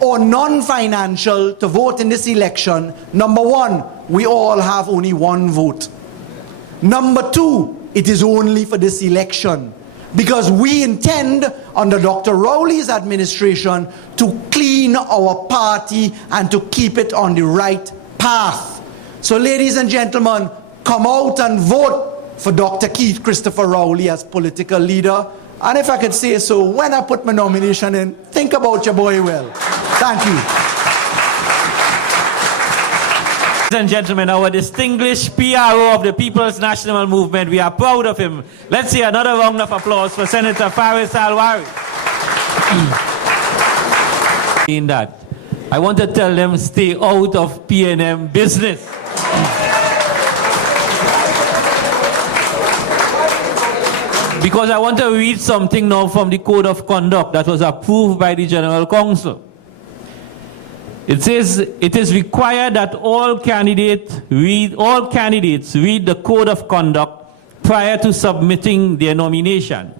or non-financial to vote in this election, number one, we all have only one vote. Number two, it is only for this election, because we intend, under Dr. Rowley's administration, to clean our party and to keep it on the right path. So, ladies and gentlemen, come out and vote for Dr. Keith Christopher Rowley as political leader. And if I could say so, when I put my nomination in, think about your boy well. Thank you. Ladies and gentlemen, our distinguished PRO of the People's National Movement, we are proud of him. Let's see another round of applause for Senator Faris Alwari. In that, I want to tell them, stay out of PNM business. Because I want to read something now from the Code of Conduct that was approved by the General Council. It says it is required that all candidates read the Code of Conduct prior to submitting their nomination.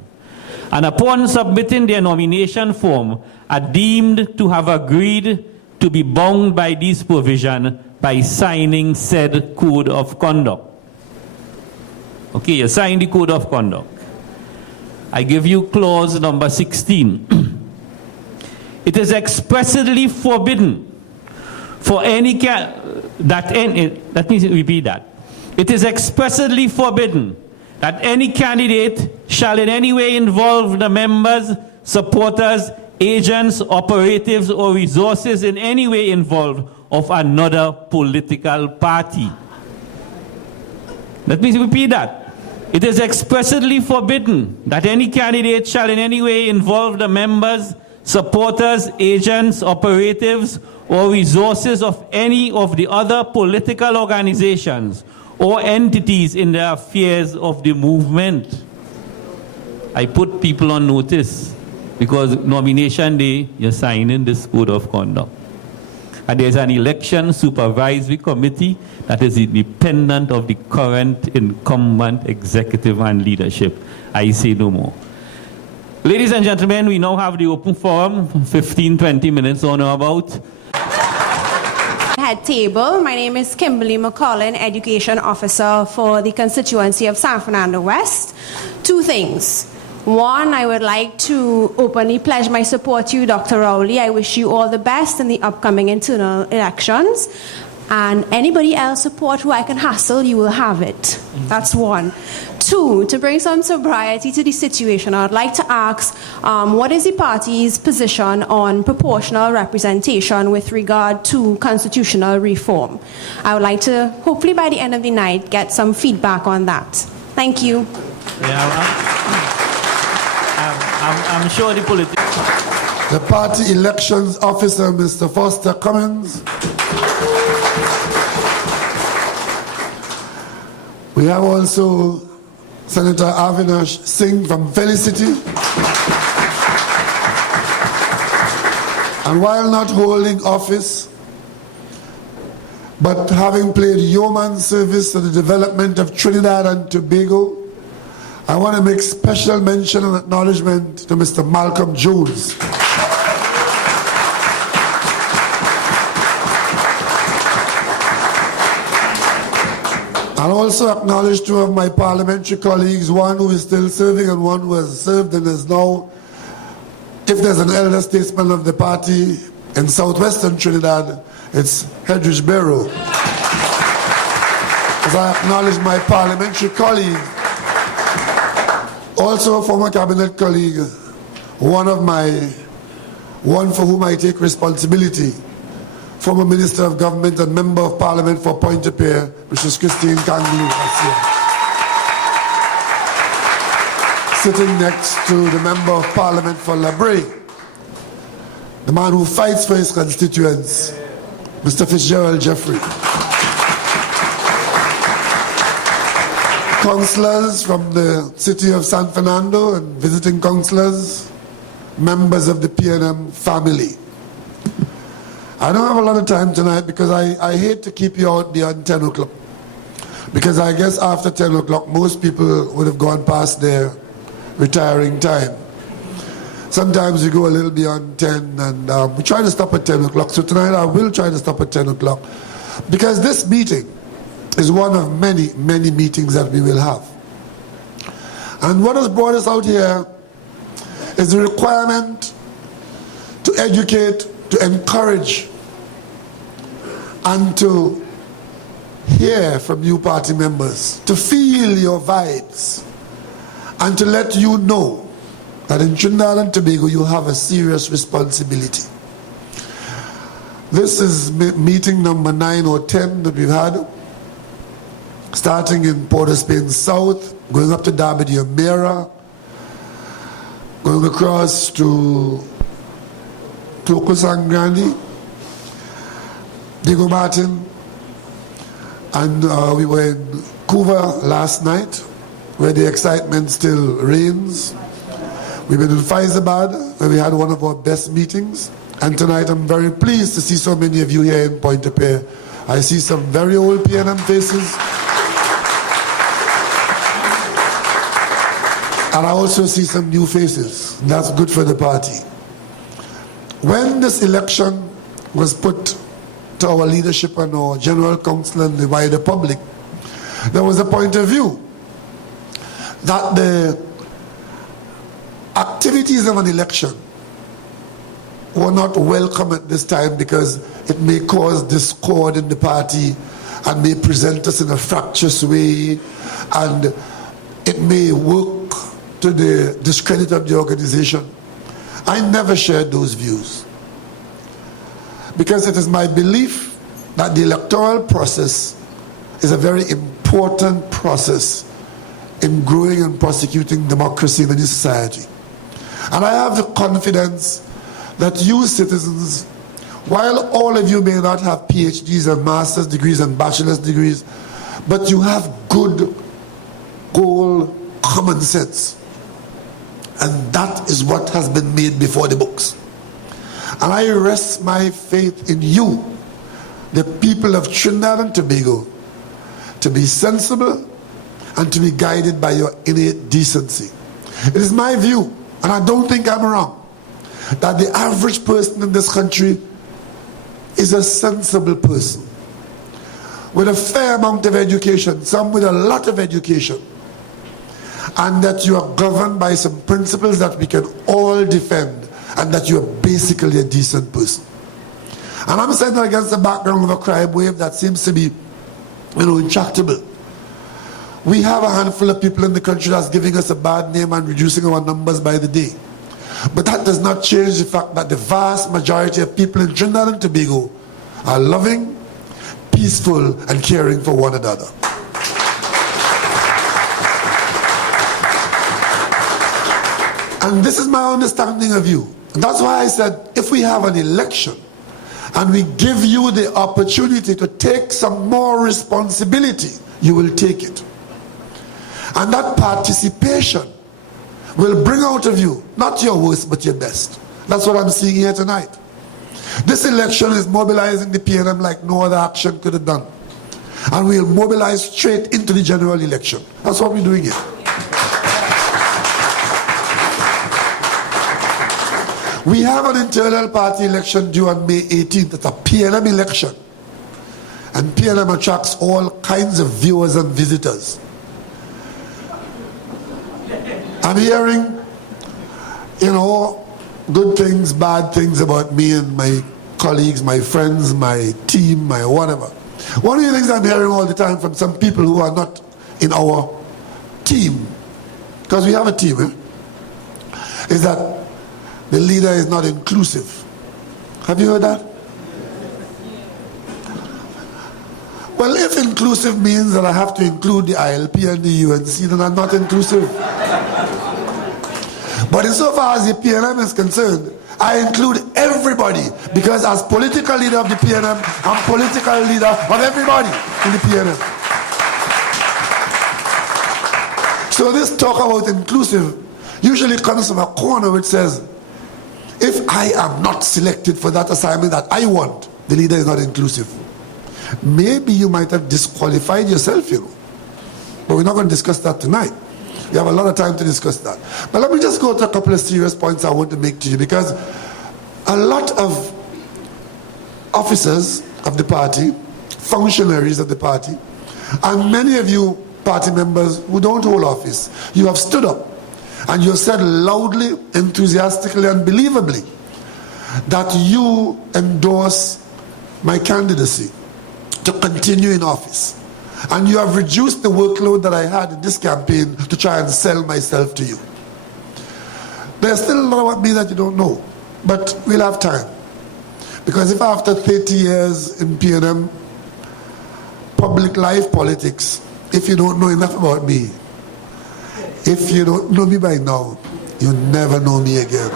And upon submitting their nomination form, are deemed to have agreed to be bound by these provisions by signing said Code of Conduct. Okay, you sign the Code of Conduct. I give you clause number 16. It is expressly forbidden for any let me repeat that. It is expressly forbidden that any candidate shall in any way involve the members, supporters, agents, operatives, or resources in any way involved of another political party. Let me repeat that. It is expressly forbidden that any candidate shall in any way involve the members, supporters, agents, operatives, or resources of any of the other political organizations or entities in the affairs of the movement. I put people on notice because nomination day, you're signing this code of conduct. And there's an election supervisory committee that is independent of the current incumbent executive and leadership. I say no more. Ladies and gentlemen, we now have the open forum, 15-20 minutes on or about. Head table. My name is Kimberly McCollin, Education Officer for the constituency of San Fernando West. Two things. One, I would like to openly pledge my support to you, Dr. Rowley. I wish you all the best in the upcoming internal elections. And anybody else support who I can hassle, you will have it. That's one. Two, to bring some sobriety to the situation, I would like to ask, what is the party's position on proportional representation with regard to constitutional reform? I would like to, hopefully by the end of the night, get some feedback on that. Thank you. I'm sure the politics. The party elections officer, Mr. Foster Cummins. We have also Senator Avinash Singh from Felicity. And while not holding office, but having played yeoman service to the development of Trinidad and Tobago, I want to make special mention and acknowledgement to Mr. Malcolm Jones. And also acknowledge two of my parliamentary colleagues, one who is still serving and one who has served and is now, if there's an elder statesman of the party in southwestern Trinidad, it's Hedridge Barrow. As I acknowledge my parliamentary colleague, also a former cabinet colleague, one for whom I take responsibility, former Minister of Government and Member of Parliament for Pointe-a-Pierre, Mrs. Christine Kanglu, sitting next to the Member of Parliament for Labray, the man who fights for his constituents, Mr. Fitzgerald Jeffrey. Councillors from the city of San Fernando and visiting councillors, members of the PNM family. I don't have a lot of time tonight because I hate to keep you out beyond 10 o'clock. Because I guess after 10 o'clock, most people would have gone past their retiring time. Sometimes we go a little beyond 10 and we try to stop at 10 o'clock. So tonight I will try to stop at 10 o'clock. Because this meeting is one of many, many meetings that we will have. And what has brought us out here is the requirement to educate, to encourage, and to hear from you party members, to feel your vibes, and to let you know that in Trinidad and Tobago you have a serious responsibility. This is meeting number 9 or 10 that we've had, starting in Port of Spain South, going up to Darby Mera, going across to Tokusangani, Diego Martin, and we were in Cuba last night, where the excitement still reigns. We've been in Faizabad, where we had one of our best meetings, and tonight I'm very pleased to see so many of you here in Pointe-a-Pierre. I see some very old PNM faces, and I also see some new faces. That's good for the party. When this election was put to our leadership and our general council and the wider public, there was a point of view that the activities of an election were not welcome at this time because it may cause discord in the party and may present us in a fractious way, and it may work to the discredit of the organization. I never shared those views because it is my belief that the electoral process is a very important process in growing and prosecuting democracy in any society. And I have the confidence that you citizens while all of you may not have PhDs and master's degrees and bachelor's degrees, but you have good goal common sense. And that is what has been made before the books. And I rest my faith in you, the people of Trinidad and Tobago, to be sensible and to be guided by your innate decency. It is my view, and I don't think I'm wrong, that the average person in this country is a sensible person with a fair amount of education, some with a lot of education, and that you are governed by some principles that we can all defend, and that you are basically a decent person. And I'm saying that against the background of a crime wave that seems to be, intractable. We have a handful of people in the country that's giving us a bad name and reducing our numbers by the day. But that does not change the fact that the vast majority of people in Trinidad and Tobago are loving, peaceful, and caring for one another. And this is my understanding of you. And that's why I said, if we have an election and we give you the opportunity to take some more responsibility, you will take it. And that participation will bring out of you, not your worst, but your best. That's what I'm seeing here tonight. This election is mobilizing the PNM like no other action could have done. And we'll mobilize straight into the general election. That's what we're doing here. We have an internal party election due on May 18th. It's a PNM election. And PNM attracts all kinds of viewers and visitors. I'm hearing, good things, bad things about me and my colleagues, my friends, my team, my whatever. One of the things I'm hearing all the time from some people who are not in our team, because we have a team, is that the leader is not inclusive. Have you heard that? Well, if inclusive means that I have to include the ILP and the UNC, then I'm not inclusive. But insofar as the PNM is concerned, I include everybody, because as political leader of the PNM, I'm political leader of everybody in the PNM. So this talk about inclusive usually comes from a corner which says, if I am not selected for that assignment that I want, the leader is not inclusive. Maybe you might have disqualified yourself, But we're not going to discuss that tonight. We have a lot of time to discuss that. But let me just go to a couple of serious points I want to make to you, because a lot of officers of the party, functionaries of the party, and many of you party members who don't hold office, you have stood up and you have said loudly, enthusiastically, and believably that you endorse my candidacy to continue in office. And you have reduced the workload that I had in this campaign to try and sell myself to you. There's still a lot about me that you don't know, but we'll have time. Because if after 30 years in PNM, public life politics, if you don't know enough about me, if you don't know me by now, you'll never know me again.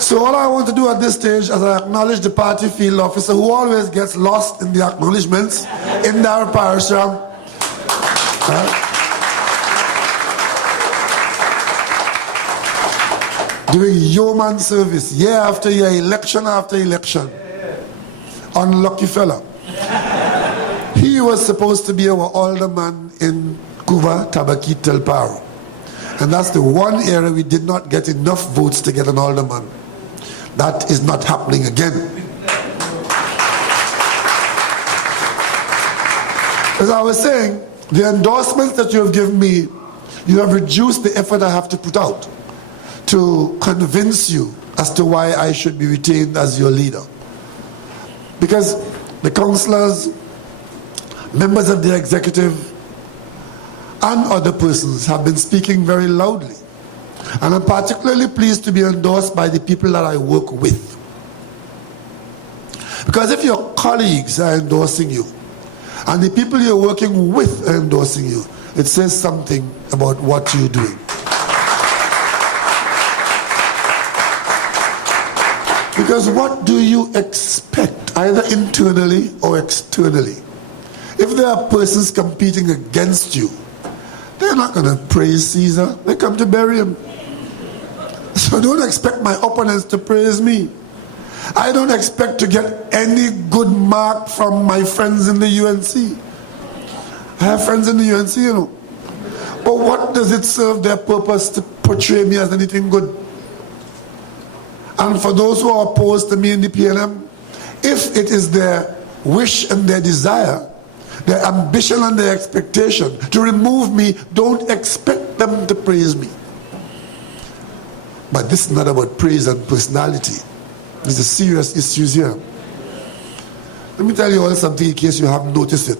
So all I want to do at this stage, as I acknowledge the party field officer who always gets lost in the acknowledgements in their parish, doing yeoman service year after year, election after election. Unlucky fella. He was supposed to be our alderman in Cuba, Tabaki, Telparo. And that's the one area we did not get enough votes to get an alderman. That is not happening again. As I was saying, the endorsements that you have given me, you have reduced the effort I have to put out to convince you as to why I should be retained as your leader. Because the councillors, members of the executive, and other persons have been speaking very loudly. And I'm particularly pleased to be endorsed by the people that I work with. Because if your colleagues are endorsing you, and the people you're working with are endorsing you, it says something about what you're doing. Because what do you expect, either internally or externally? If there are persons competing against you, they're not going to praise Caesar. They come to bury him. So don't expect my opponents to praise me. I don't expect to get any good mark from my friends in the UNC. I have friends in the UNC, you know. But what does it serve their purpose to portray me as anything good? And for those who are opposed to me in the PNM, if it is their wish and their desire, their ambition and their expectation to remove me, don't expect them to praise me. But this is not about praise and personality. These are serious issues here. Let me tell you all something in case you haven't noticed it.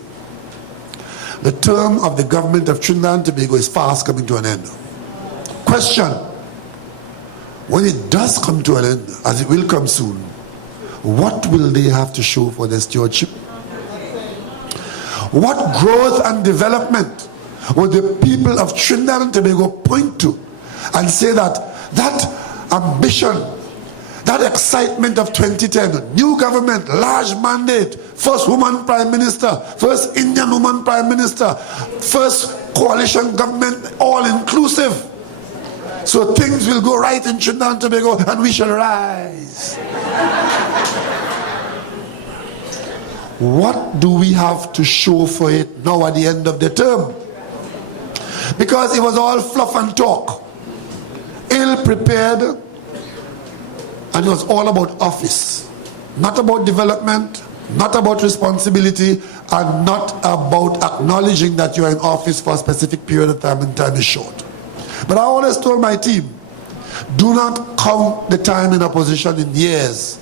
The term of the government of Trinidad and Tobago is fast coming to an end. Question: when it does come to an end, as it will come soon, what will they have to show for their stewardship? What growth and development will the people of Trinidad and Tobago point to and say that ambition, that excitement of 2010, new government, large mandate, first woman prime minister, first Indian woman prime minister, first coalition government, all inclusive. So things will go right in Trinidad and Tobago and we shall rise. What do we have to show for it now at the end of the term? Because it was all fluff and talk, ill prepared, and it was all about office, not about development, not about responsibility, and not about acknowledging that you're in office for a specific period of time and time is short. But I always told my team, do not count the time in opposition in years.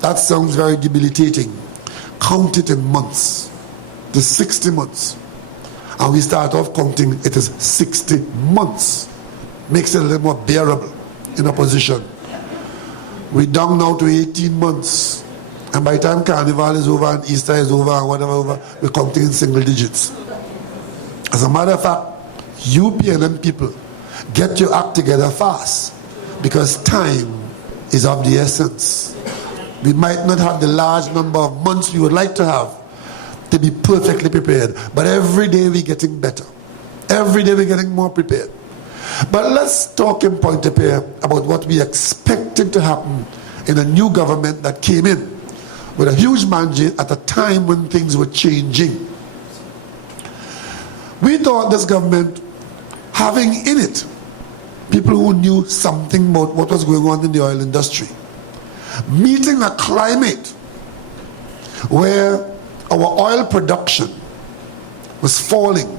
That sounds very debilitating. Count it in months. The 60 months. And we start off counting it is 60 months. Makes it a little more bearable in opposition. We're down now to 18 months. And by the time Carnival is over and Easter is over and whatever over, we're counting in single digits. As a matter of fact, you PNM people, get your act together fast, because time is of the essence. We might not have the large number of months we would like to have to be perfectly prepared, but every day we're getting better. Every day we're getting more prepared. But let's talk in Pointe-a-Pierre about what we expected to happen in a new government that came in with a huge mandate at a time when things were changing. We thought this government, having in it people who knew something about what was going on in the oil industry, meeting a climate where our oil production was falling,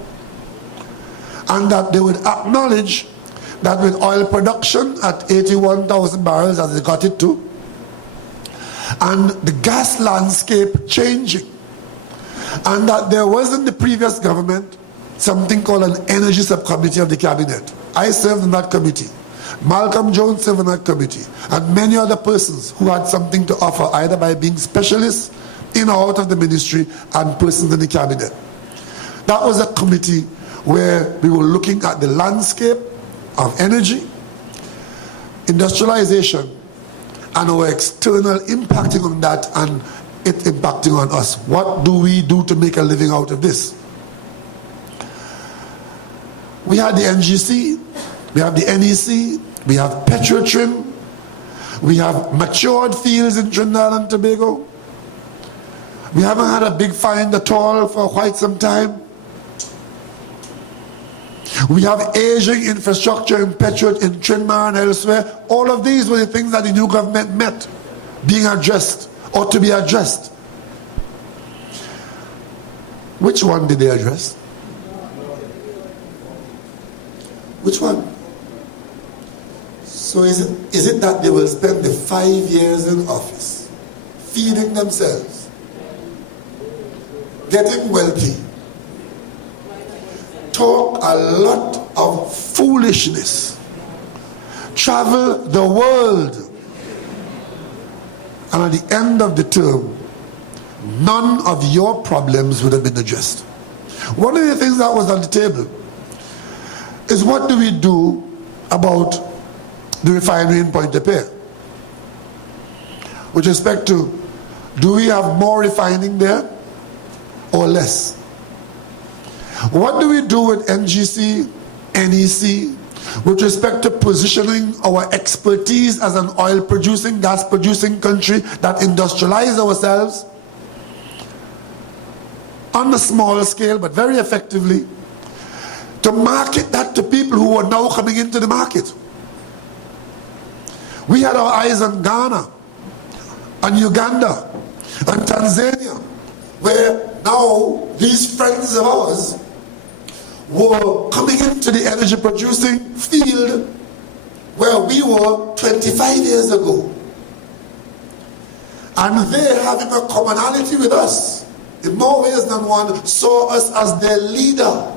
and that they would acknowledge that with oil production at 81,000 barrels as they got it to, and the gas landscape changing, and that there was in the previous government something called an energy subcommittee of the cabinet. I served in that committee. Malcolm Jones served in that committee, and many other persons who had something to offer, either by being specialists in or out of the ministry and persons in the cabinet. That was a committee where we were looking at the landscape of energy, industrialization, and our external impacting on that and it impacting on us. What do we do to make a living out of this? We had the NGC, we have the NEC, we have Petrotrim, we have matured fields in Trinidad and Tobago. We haven't had a big find at all for quite some time. We have aging infrastructure in Petrot, in Trinidad and elsewhere. All of these were the things that the new government met being addressed or to be addressed. Which one did they address? Which one? So is it that they will spend the 5 years in office feeding themselves, getting wealthy, talk a lot of foolishness, travel the world, and at the end of the term, none of your problems would have been addressed? One of the things that was on the table is, what do we do about the refinery in Pointe-a-Pierre? with respect to, do we have more refining there or less? What do we do with NGC, NEC, with respect to positioning our expertise as an oil-producing, gas-producing country that industrialize ourselves on a smaller scale, but very effectively, to market that to people who are now coming into the market? We had our eyes on Ghana, on Uganda, on Tanzania, where now these friends of ours were coming into the energy producing field where we were 25 years ago. And they, having a commonality with us, in more ways than one, saw us as their leader.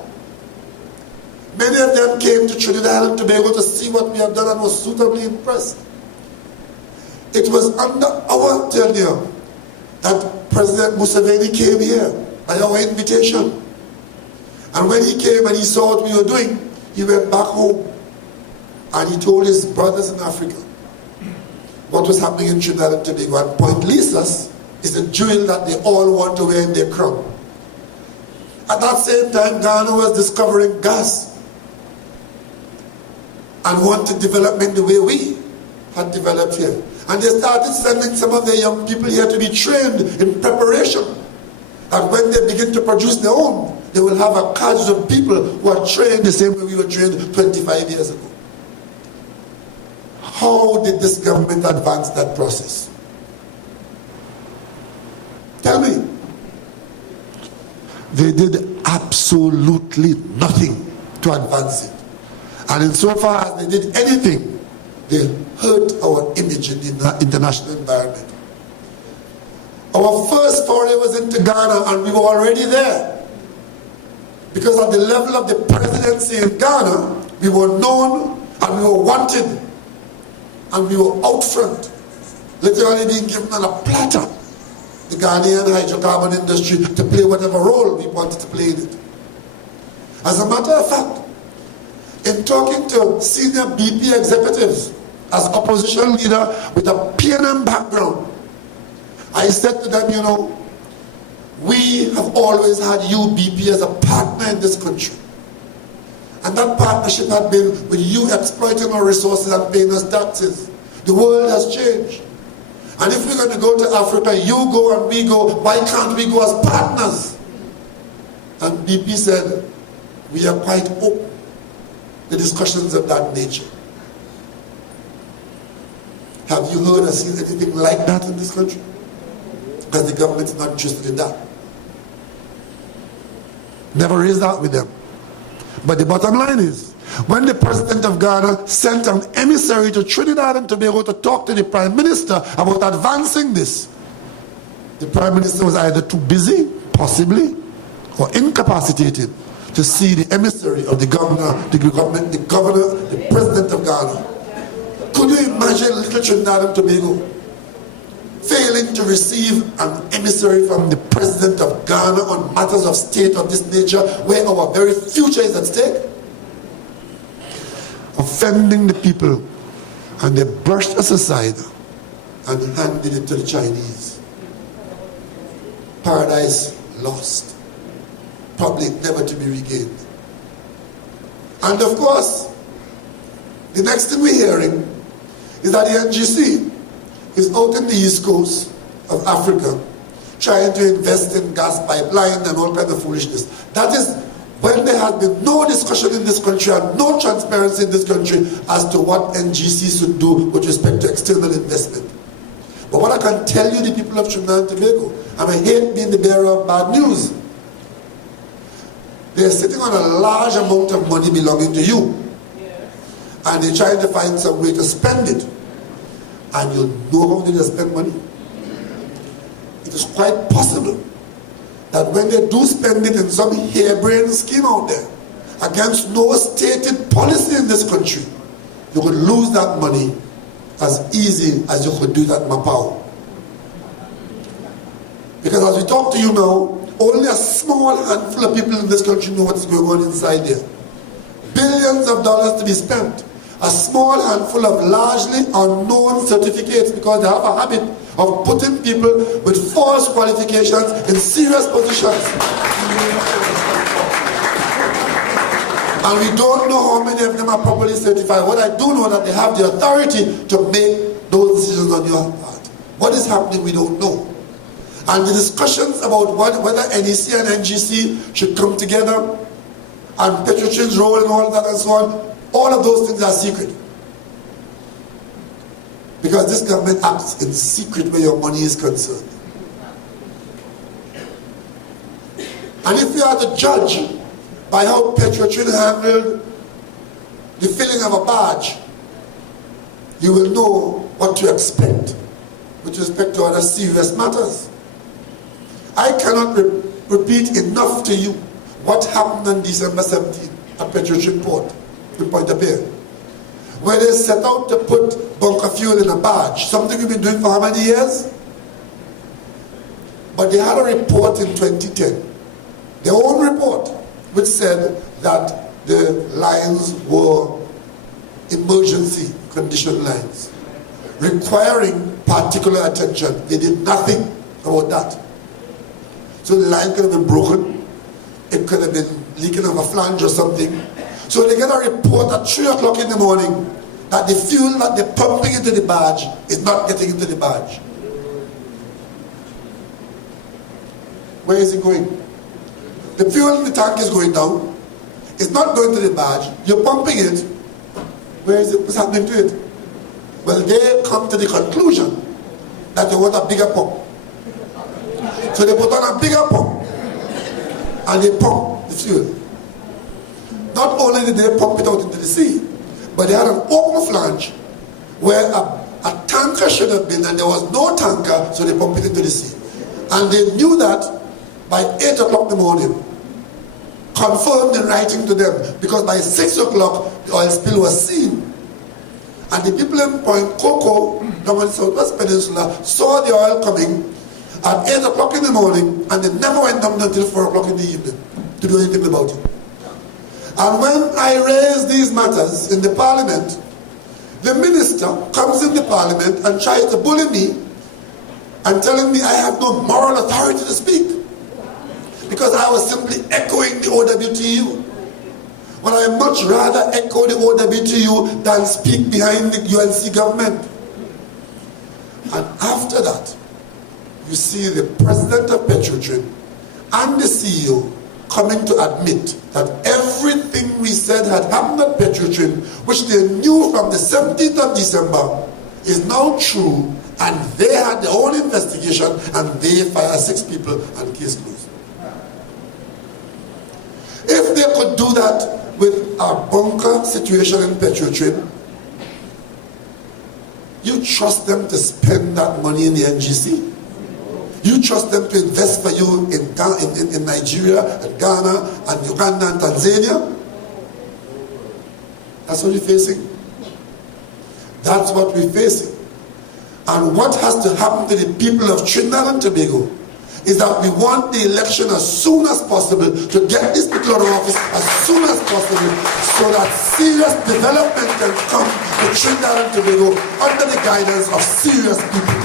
Many of them came to Trinidad and Tobago to see what we have done and was suitably impressed. It was under our tenure that President Museveni came here by our invitation. And when he came and he saw what we were doing, he went back home and he told his brothers in Africa what was happening in Trinidad and Tobago. And Point Lisas is a jewel that they all want to wear in their crown. At that same time, Ghana was discovering gas and wanted development the way we had developed here. And they started sending some of their young people here to be trained in preparation. And when they begin to produce their own, they will have a cadre of people who are trained the same way we were trained 25 years ago. How did this government advance that process? Tell me. They did absolutely nothing to advance it. And insofar as they did anything, they hurt our image in the international environment. Our first foray was into Ghana, and we were already there. Because at the level of the presidency in Ghana, we were known and we were wanted and we were out front, literally being given on a platter, the Ghanaian hydrocarbon industry, to play whatever role we wanted to play in it. As a matter of fact, in talking to senior BP executives as opposition leader with a PNM background, I said to them, you know, we have always had UBP as a partner in this country. And that partnership had been with you exploiting our resources and paying us taxes. The world has changed. And if we're going to go to Africa, you go and we go, why can't we go as partners? And BP said, we are quite open to discussions of that nature. Have you heard or seen anything like that in this country? Because the government is not interested in that. Never raised that with them. But the bottom line is, when the president of Ghana sent an emissary to Trinidad and Tobago to talk to the prime minister about advancing this, the prime minister was either too busy, possibly, or incapacitated to see the emissary of the governor, the president of Ghana. Could you imagine little Trinidad and Tobago failing to receive an emissary from the president of Ghana on matters of state of this nature, where our very future is at stake? Offending the people, and they brushed us aside and handed it to the Chinese. Paradise lost, probably never to be regained. And of course, the next thing we're hearing is that the NGC is out in the east coast of Africa trying to invest in gas pipeline and all kinds of foolishness. That is when there has been no discussion in this country and no transparency in this country as to what NGC should do with respect to external investment. But what I can tell you, the people of Trinidad and Tobago, and I hate being the bearer of bad news, they're sitting on a large amount of money belonging to you. And they're trying to find some way to spend it. And you know how they spend money. It is quite possible that when they do spend it in some harebrained scheme out there, against no stated policy in this country, you could lose that money as easy as you could do that Mapao. Because as we talk to you now, only a small handful of people in this country know what is going on inside there. Billions of dollars to be spent. A small handful of largely unknown certificates, because they have a habit of putting people with false qualifications in serious positions. And we don't know how many of them are properly certified. What I do know that they have the authority to make those decisions on your part. What is happening, we don't know. And the discussions about whether NEC and NGC should come together, and Petrotrin's role and all that and so on, all of those things are secret. Because this government acts in secret where your money is concerned. And if you are to judge by how Petrotrin handled the filling of a barge, you will know what to expect with respect to other serious matters. I cannot repeat enough to you what happened on December 17th at Petrotrin Port in Point-a-Pierre, where they set out to put bunker fuel in a barge, something we've been doing for how many years? But they had a report in 2010, their own report, which said that the lines were emergency condition lines, requiring particular attention. They did nothing about that. So the line could have been broken, it could have been leaking of a flange or something. So they get a report at 3 o'clock in the morning that the fuel that they're pumping into the barge is not getting into the barge. Where is it going? The fuel in the tank is going down. It's not going to the barge. You're pumping it. Where is it? What's happening to it? Well, they come to the conclusion that they want a bigger pump. So they put on a bigger pump and they pump the fuel. Not only did they pump it out into the sea, but they had an open flange where a tanker should have been, and there was no tanker, so they pumped it into the sea. And they knew that by 8 o'clock in the morning, confirmed in writing to them, because by 6 o'clock the oil spill was seen. And the people in Point Coco, down on the Southwest Peninsula, saw the oil coming at 8 o'clock in the morning, and they never went down until 4 o'clock in the evening to do anything about it. And when I raise these matters in the parliament, the minister comes in the parliament and tries to bully me and telling me I have no moral authority to speak because I was simply echoing the OWTU. Well, I much rather echo the OWTU than speak behind the UNC government. And after that, you see the president of Petrotrin and the CEO coming to admit that everything we said had happened at Petrotrin, which they knew from the 17th of December, is now true, and they had their own investigation and they fired 6 people and case closed. If they could do that with our bunker situation in Petrotrin, you trust them to spend that money in the NGC? You trust them to invest for you in Nigeria and Ghana and Uganda and Tanzania? That's what we're facing. That's what we're facing. And what has to happen to the people of Trinidad and Tobago is that we want the election as soon as possible to get these people out of office as soon as possible so that serious development can come to Trinidad and Tobago under the guidance of serious people.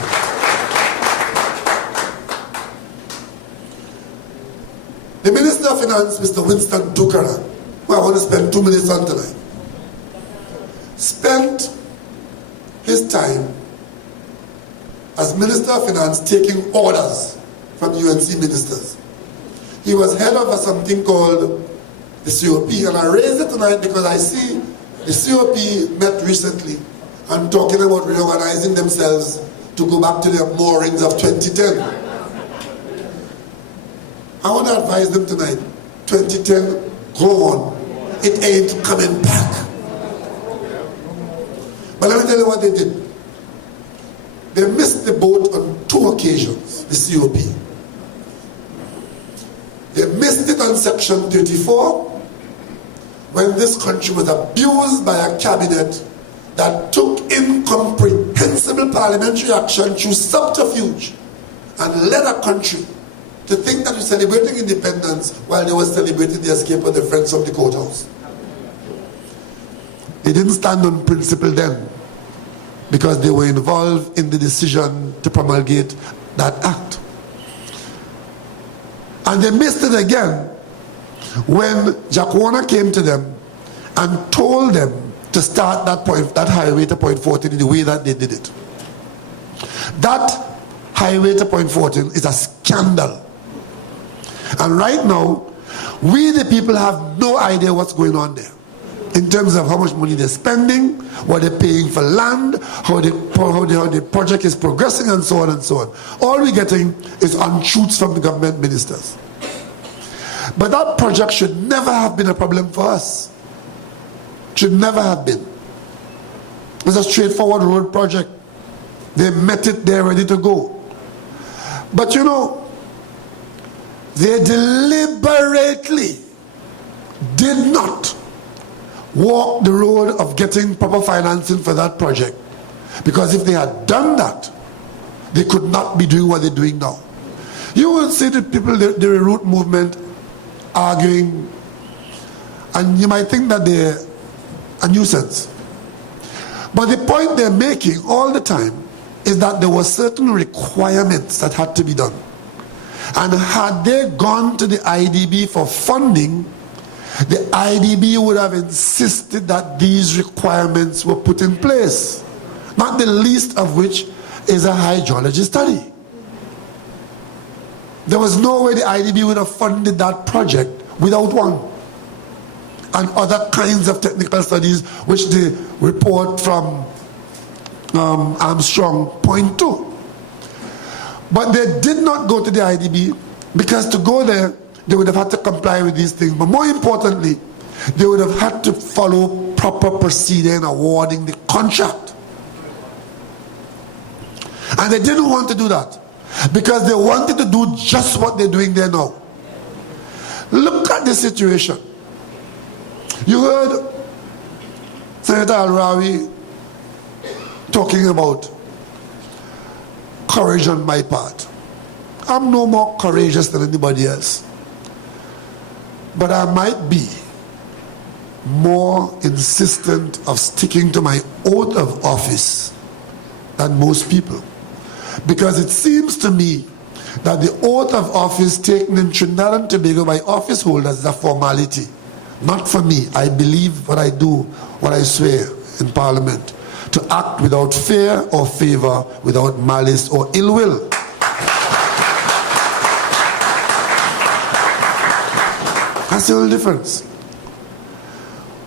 The Minister of Finance, Mr. Winston Tukaran, who I want to spend 2 minutes on tonight, spent his time as Minister of Finance taking orders from UNC ministers. He was head of something called the COP, and I raised it tonight because I see the COP met recently and talking about reorganizing themselves to go back to their moorings of 2010. I want to advise them tonight, 2010, go on. It ain't coming back. But let me tell you what they did. They missed the boat on 2 occasions, the COP. They missed it on Section 34, when this country was abused by a cabinet that took incomprehensible parliamentary action through subterfuge and led a country to think that we're celebrating independence while they were celebrating the escape of the friends from the courthouse. They didn't stand on principle then. because they were involved in the decision to promulgate that act. And they missed it again when Jack Warner came to them and told them to start that highway to Point 14 the way that they did it. That highway to Point 14 is a scandal. And right now, we the people have no idea what's going on there in terms of how much money they're spending, what they're paying for land, how the project is progressing, and so on and so on. All we're getting is untruths from the government ministers. But that project should never have been a problem for us. Should never have been. It's a straightforward road project. They met it, they're ready to go. But you know, they deliberately did not walk the road of getting proper financing for that project. Because if they had done that, they could not be doing what they're doing now. You will see the people, the route movement, arguing, and you might think that they're a nuisance. But the point they're making all the time is that there were certain requirements that had to be done. And had they gone to the IDB for funding, the IDB would have insisted that these requirements were put in place, not the least of which is a hydrology study. There was no way the IDB would have funded that project without one. And other kinds of technical studies which the report from Armstrong point to. But they did not go to the IDB because to go there, they would have had to comply with these things. But more importantly, they would have had to follow proper procedure in awarding the contract. And they didn't want to do that because they wanted to do just what they're doing there now. Look at the situation. You heard Senator Rowley talking about courage on my part. I'm no more courageous than anybody else. But I might be more insistent of sticking to my oath of office than most people. Because it seems to me that the oath of office taken in Trinidad and Tobago by office holders is a formality. Not for me. I believe what I do, what I swear in Parliament. To act without fear or favor, without malice or ill will. That's the only difference.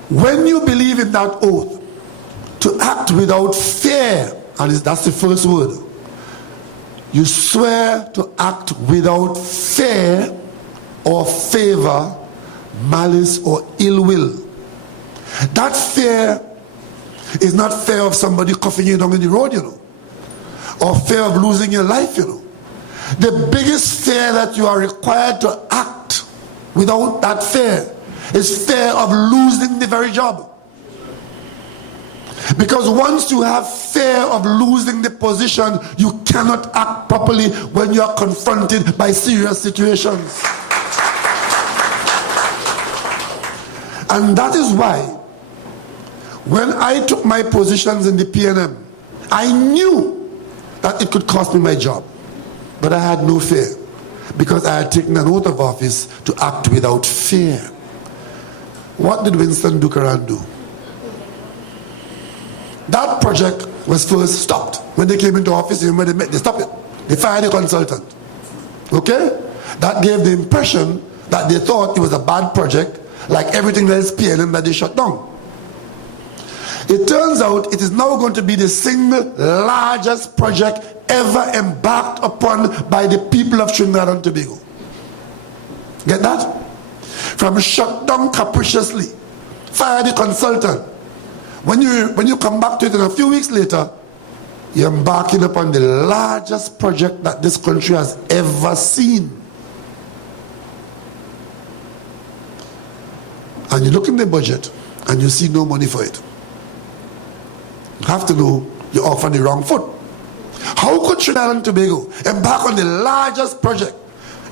When you believe in that oath, to act without fear, and that's the first word, you swear to act without fear or favor, malice or ill will. That fear is not fear of somebody cuffing you down in the road, you know, or fear of losing your life, you know. The biggest fear that you are required to act without that fear is fear of losing the very job. Because once you have fear of losing the position, you cannot act properly when you are confronted by serious situations. And that is why when I took my positions in the PNM, I knew that it could cost me my job. But I had no fear because I had taken an oath of office to act without fear. What did Winston Buchanan do? That project was first stopped. When they came into office, they stopped it. They fired a consultant. Okay? That gave the impression that they thought it was a bad project, like everything else PNM that they shut down. It turns out it is now going to be the single largest project ever embarked upon by the people of Trinidad and Tobago. Get that? From shut down capriciously, fire the consultant. When you come back to it in a few weeks later, you're embarking upon the largest project that this country has ever seen. And you look in the budget and you see no money for it. You have to know you're off on the wrong foot. How could Trinidad and Tobago embark on the largest project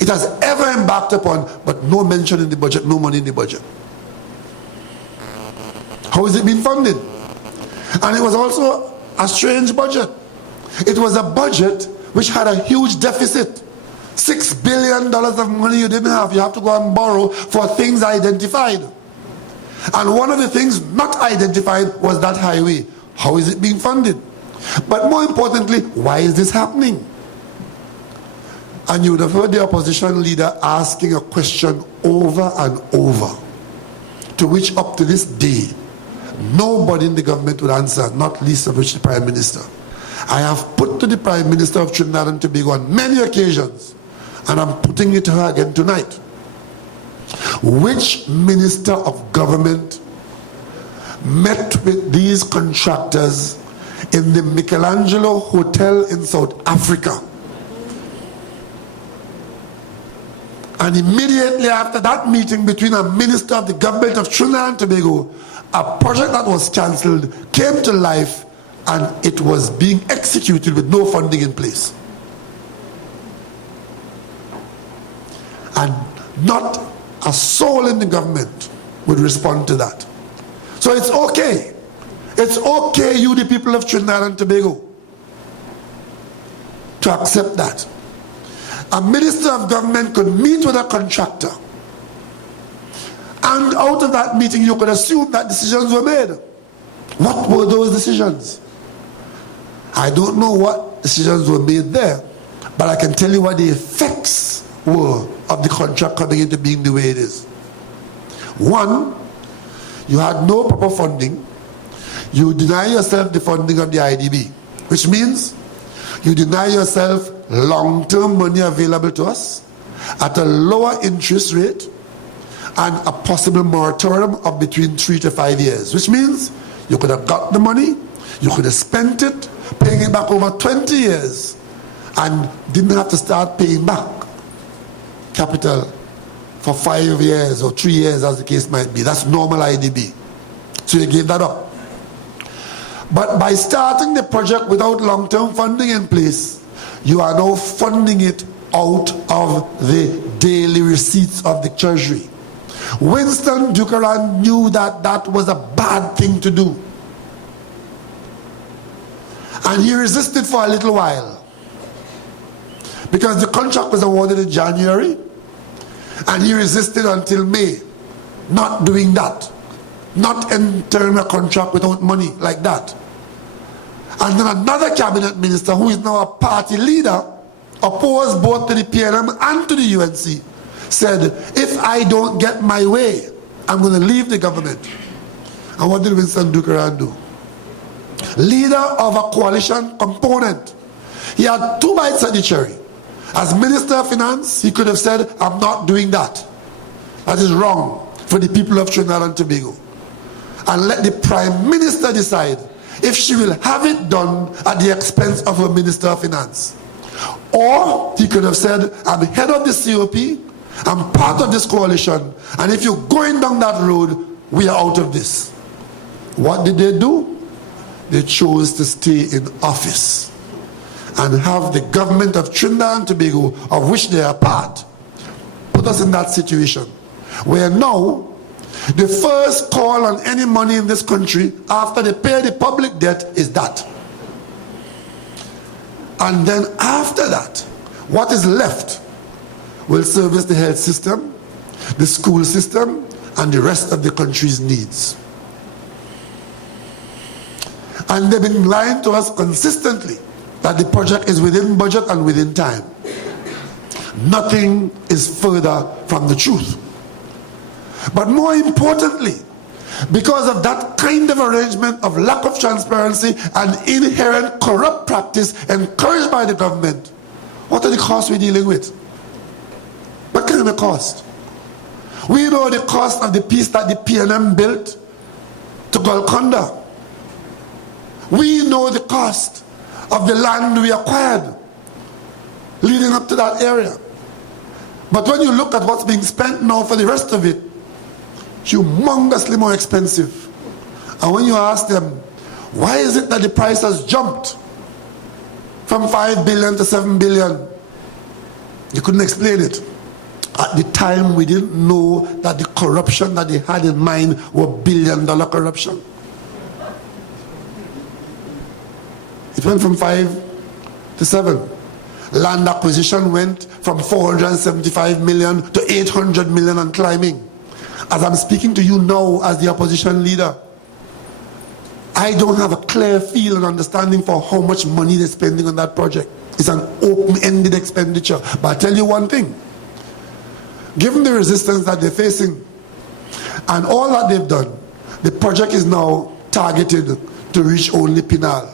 it has ever embarked upon, but no mention in the budget, no money in the budget? How is it being funded? And it was also a strange budget. It was a budget which had a huge deficit. $6 billion of money you didn't have. You have to go and borrow for things identified. And one of the things not identified was that highway. How is it being funded? But more importantly, why is this happening? And you would have heard the opposition leader asking a question over and over, to which up to this day, nobody in the government would answer, not least of which the Prime Minister. I have put to the Prime Minister of Trinidad and Tobago on many occasions, and I'm putting it to her again tonight. Which Minister of Government met with these contractors in the Michelangelo Hotel in South Africa? And immediately after that meeting between a minister of the government of Trinidad and Tobago, a project that was cancelled came to life, and it was being executed with no funding in place. And not a soul in the government would respond to that. So it's okay. It's okay, you the people of Trinidad and Tobago, to accept that. A minister of government could meet with a contractor, and out of that meeting you could assume that decisions were made. What were those decisions? I don't know what decisions were made there, but I can tell you what the effects were of the contract coming into being the way it is. One, you had no proper funding. You deny yourself the funding of the IDB, which means you deny yourself long-term money available to us at a lower interest rate and a possible moratorium of between 3 to 5 years, which means you could have got the money, you could have spent it, paying it back over 20 years, and didn't have to start paying back capital for 5 years or 3 years, as the case might be. That's normal IDB. So you gave that up. But by starting the project without long-term funding in place, you are now funding it out of the daily receipts of the Treasury. Winston Buchanan knew that that was a bad thing to do. And he resisted for a little while, because the contract was awarded in January, and he resisted until May, not doing that, not entering a contract without money like that. And then another cabinet minister, who is now a party leader, opposed both to the PNM and to the UNC, said, if I don't get my way, I'm going to leave the government. And what did Winston Buchanan do? Leader of a coalition component. He had 2 bites at the cherry. As Minister of Finance, he could have said, I'm not doing that. That is wrong for the people of Trinidad and Tobago. And let the Prime Minister decide if she will have it done at the expense of her Minister of Finance. Or he could have said, I'm head of the COP, I'm part of this coalition, and if you're going down that road, we are out of this. What did they do? They chose to stay in office and have the government of Trinidad and Tobago, of which they are part, put us in that situation where now the first call on any money in this country after they pay the public debt is that. And then after that, what is left will service the health system, the school system, and the rest of the country's needs. And they've been lying to us consistently that the project is within budget and within time. Nothing is further from the truth. But more importantly, because of that kind of arrangement of lack of transparency and inherent corrupt practice encouraged by the government, what are the costs we're dealing with? What kind of cost? We know the cost of the piece that the PNM built to Golconda. We know the cost of the land we acquired leading up to that area. But when you look at what's being spent now for the rest of it, humongously more expensive. And when you ask them, why is it that the price has jumped from 5 billion to 7 billion? You couldn't explain it. At the time, we didn't know that the corruption that they had in mind were billion-dollar corruption. It went from 5 to 7. Land acquisition went from 475 million to 800 million and climbing. As I'm speaking to you now as the opposition leader, I don't have a clear feel and understanding for how much money they're spending on that project. It's an open-ended expenditure. But I tell you one thing, given the resistance that they're facing and all that they've done, the project is now targeted to reach only Pinal.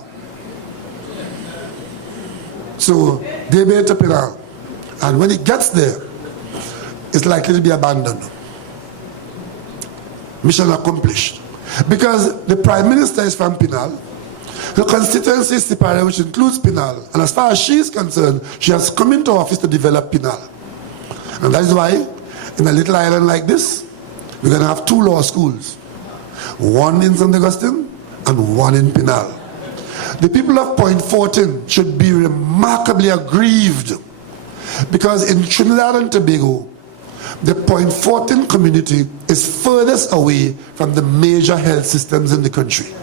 So they made it to Pinal. And when it gets there, it's likely to be abandoned. Mission accomplished. Because the Prime Minister is from Pinal, the constituency is Sipare, which includes Pinal, and as far as she is concerned, she has come into office to develop Pinal. And that is why, in a little island like this, we're going to have 2 law schools. One in St. Augustine and one in Pinal. The people of Point Fortin should be remarkably aggrieved because in Trinidad and Tobago, the Point Fortin community is furthest away from the major health systems in the country.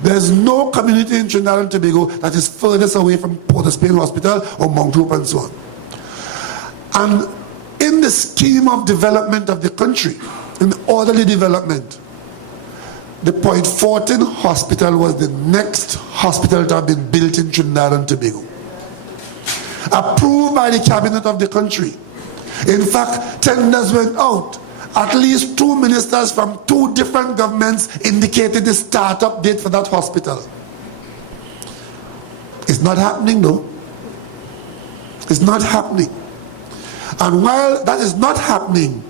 There's no community in Trinidad and Tobago that is furthest away from Port of Spain Hospital or Mount Hope and so on. And in the scheme of development of the country, in orderly development, the Point Fortin Hospital was the next hospital to have been built in Trinidad and Tobago. Approved by the cabinet of the country. In fact, tenders went out. At least 2 ministers from 2 different governments indicated the start-up date for that hospital. It's not happening though. It's not happening. And while that is not happening,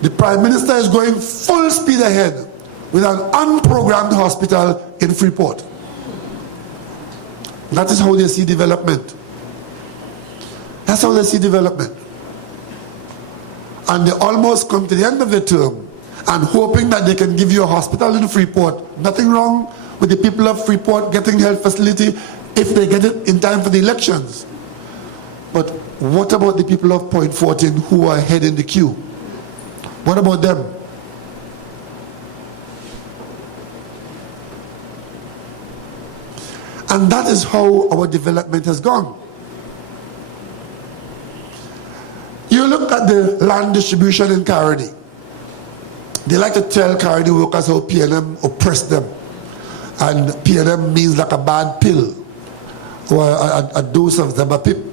the Prime Minister is going full speed ahead with an unprogrammed hospital in Freeport. That is how they see development. That's how they see development. And they almost come to the end of the term and hoping that they can give you a hospital in Freeport. Nothing wrong with the people of Freeport getting health facility if they get it in time for the elections. But what about the people of Point Fortin who are ahead in the queue? What about them? And that is how our development has gone. You look at the land distribution in Caroni. They like to tell Caroni workers how PNM oppressed them. And PNM means like a bad pill or a dose of Zabapip.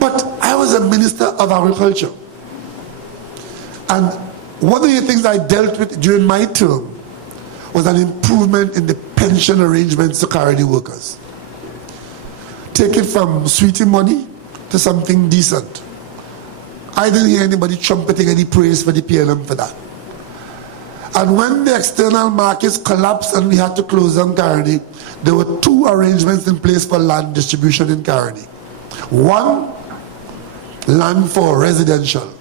But I was a minister of agriculture. And one of the things I dealt with during my term was an improvement in the pension arrangements to Caroni workers. Take it from sweetie money to something decent. I didn't hear anybody trumpeting any praise for the PNM for that. And when the external markets collapsed and we had to close down Caroni, there were 2 arrangements in place for land distribution in Caroni. One, land for residential.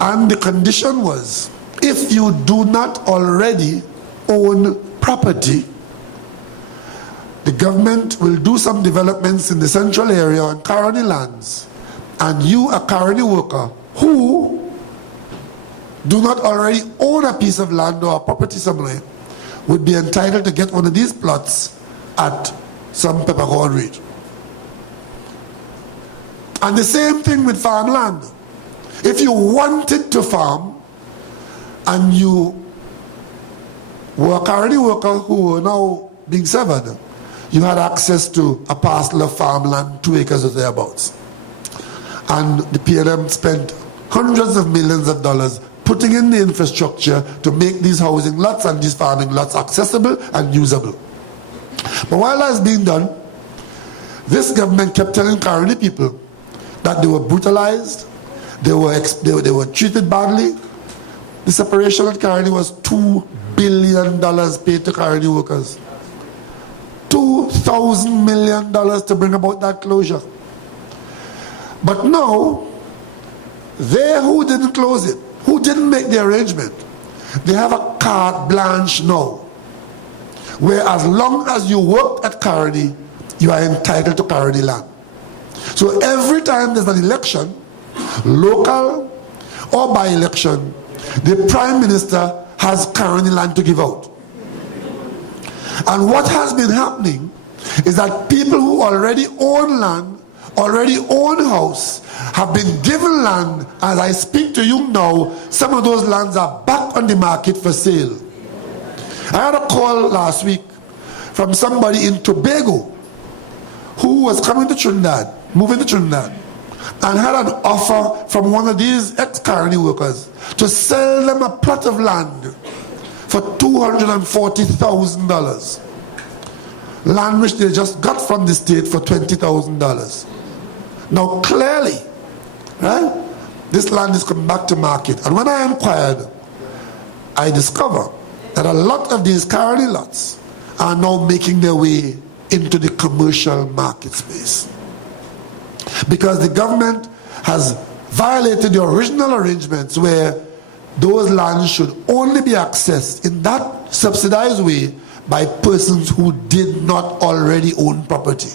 And the condition was, if you do not already own property, the government will do some developments in the central area on Caroni lands, and you, a Caroni worker who do not already own a piece of land or a property somewhere, would be entitled to get one of these plots at some peppercorn rate. And the same thing with farmland. If you wanted to farm and you were a Caroni worker who were now being severed, you had access to a parcel of farmland, 2 acres or thereabouts. And the PNM spent hundreds of millions of dollars putting in the infrastructure to make these housing lots and these farming lots accessible and usable. But while that's being done, this government kept telling Caroni people that they were brutalized, they were treated badly. The separation at Caroni was $2 billion paid to Caroni workers. $2,000 million to bring about that closure. But now, they who didn't close it, who didn't make the arrangement, they have a carte blanche now, where as long as you worked at Caroni, you are entitled to Caroni land. So every time there's an election, local or by election, the Prime Minister has Caroni land to give out. And what has been happening is that people who already own land, already own house, have been given land. As I speak to you now, some of those lands are back on the market for sale. I had a call last week from somebody in Tobago who was coming to Trinidad, moving to Trinidad, and had an offer from one of these ex-colony workers to sell them a plot of land for $240,000. Land which they just got from the state for $20,000. Now clearly, right, this land is coming back to market. And when I inquired, I discovered that a lot of these colony lots are now making their way into the commercial market space. Because the government has violated the original arrangements where those lands should only be accessed in that subsidized way by persons who did not already own property.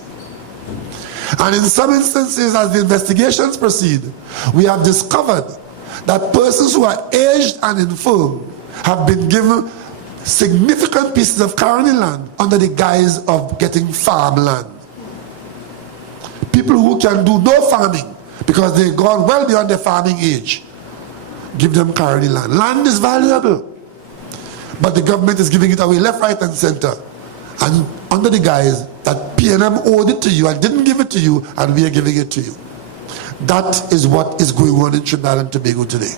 And in some instances, as the investigations proceed, we have discovered that persons who are aged and infirm have been given significant pieces of colony land under the guise of getting farmland. People who can do no farming because they've gone well beyond their farming age, give them colony land. Land is valuable, but the government is giving it away left, right, and center, and under the guise that PNM owed it to you and didn't give it to you, and we are giving it to you. That is what is going on in Trinidad and Tobago today.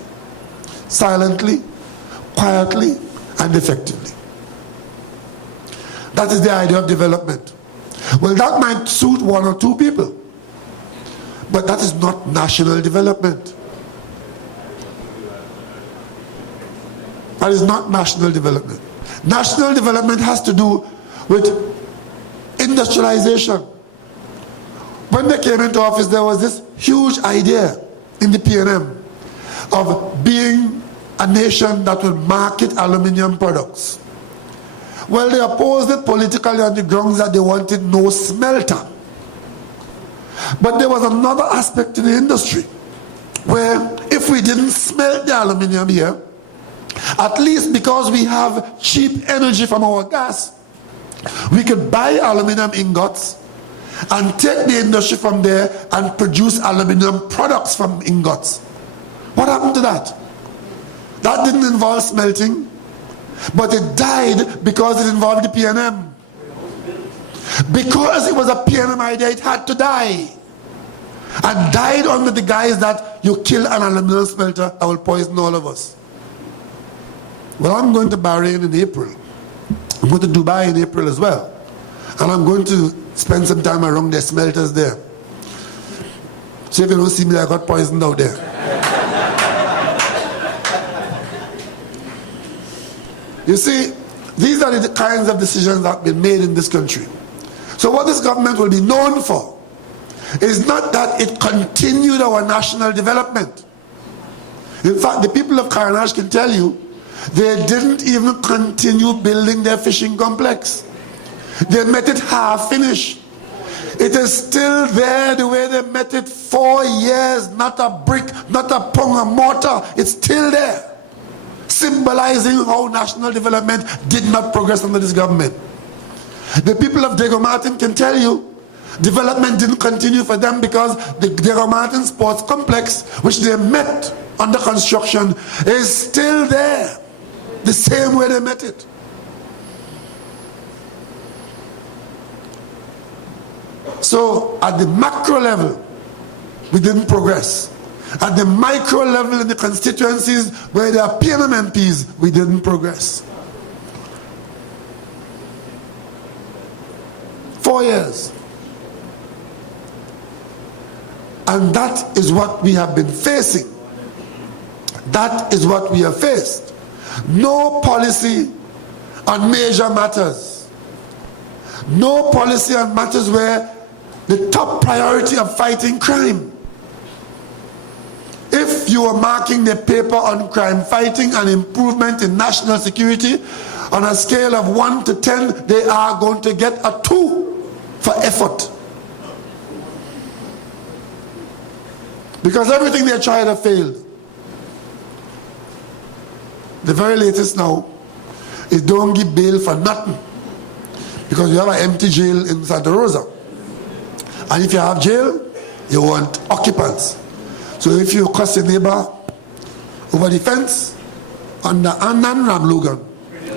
Silently, quietly, and effectively. That is the idea of development. Well, that might suit one or two people, but that is not national development. That is not national development. National development has to do with industrialization. When they came into office, there was this huge idea in the PNM of being a nation that will market aluminium products. Well, they opposed it politically on the grounds that they wanted no smelter. But there was another aspect to the industry where if we didn't smelt the aluminium here, at least because we have cheap energy from our gas, we could buy aluminium ingots and take the industry from there and produce aluminium products from ingots. What happened to that? That didn't involve smelting, but it died because it involved the PNM. Because it was a PNM idea, it had to die. And died under the guise that you kill an aluminum smelter, I will poison all of us. Well, I'm going to Bahrain in April. I'm going to Dubai in April as well. And I'm going to spend some time around their smelters there. So if you don't see me, I got poisoned out there. You see, these are the kinds of decisions that have been made in this country. So what this government will be known for is not that it continued our national development. In fact, the people of Carnage can tell you they didn't even continue building their fishing complex. They met it half finished. It is still there the way they met it 4 years, not a brick, not a pong, a mortar. It's still there, symbolizing how national development did not progress under this government. The people of Diego Martin can tell you development didn't continue for them because the Diego Martin Sports Complex, which they met under construction, is still there, the same way they met it. So at the macro level, we didn't progress. At the micro level in the constituencies where there are PNM MPs, we didn't progress. 4 years. And that is what we have been facing. That is what we have faced. No policy on major matters. No policy on matters where the top priority of fighting crime. If you are marking the paper on crime fighting and improvement in national security on a scale of 1 to 10, they are going to get a 2 for effort. Because everything they tried have failed. The very latest now is don't give bail for nothing. because you have an empty jail in Santa Rosa. And if you have jail, you want occupants. So if you cross your neighbor over the fence on the Annan Logan,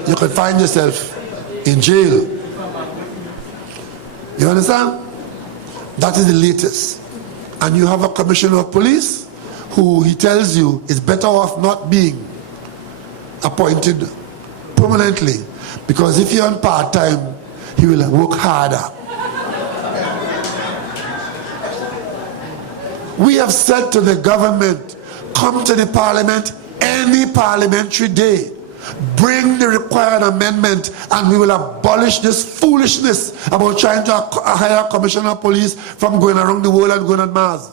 you can find yourself in jail. You understand? That is the latest. And you have a commissioner of police who he tells you is better off not being appointed permanently, because if you're on part-time, he will work harder. We have said to the government, come to the parliament any parliamentary day, bring the required amendment, and we will abolish this foolishness about trying to hire a commissioner of police from going around the world and going on Mars.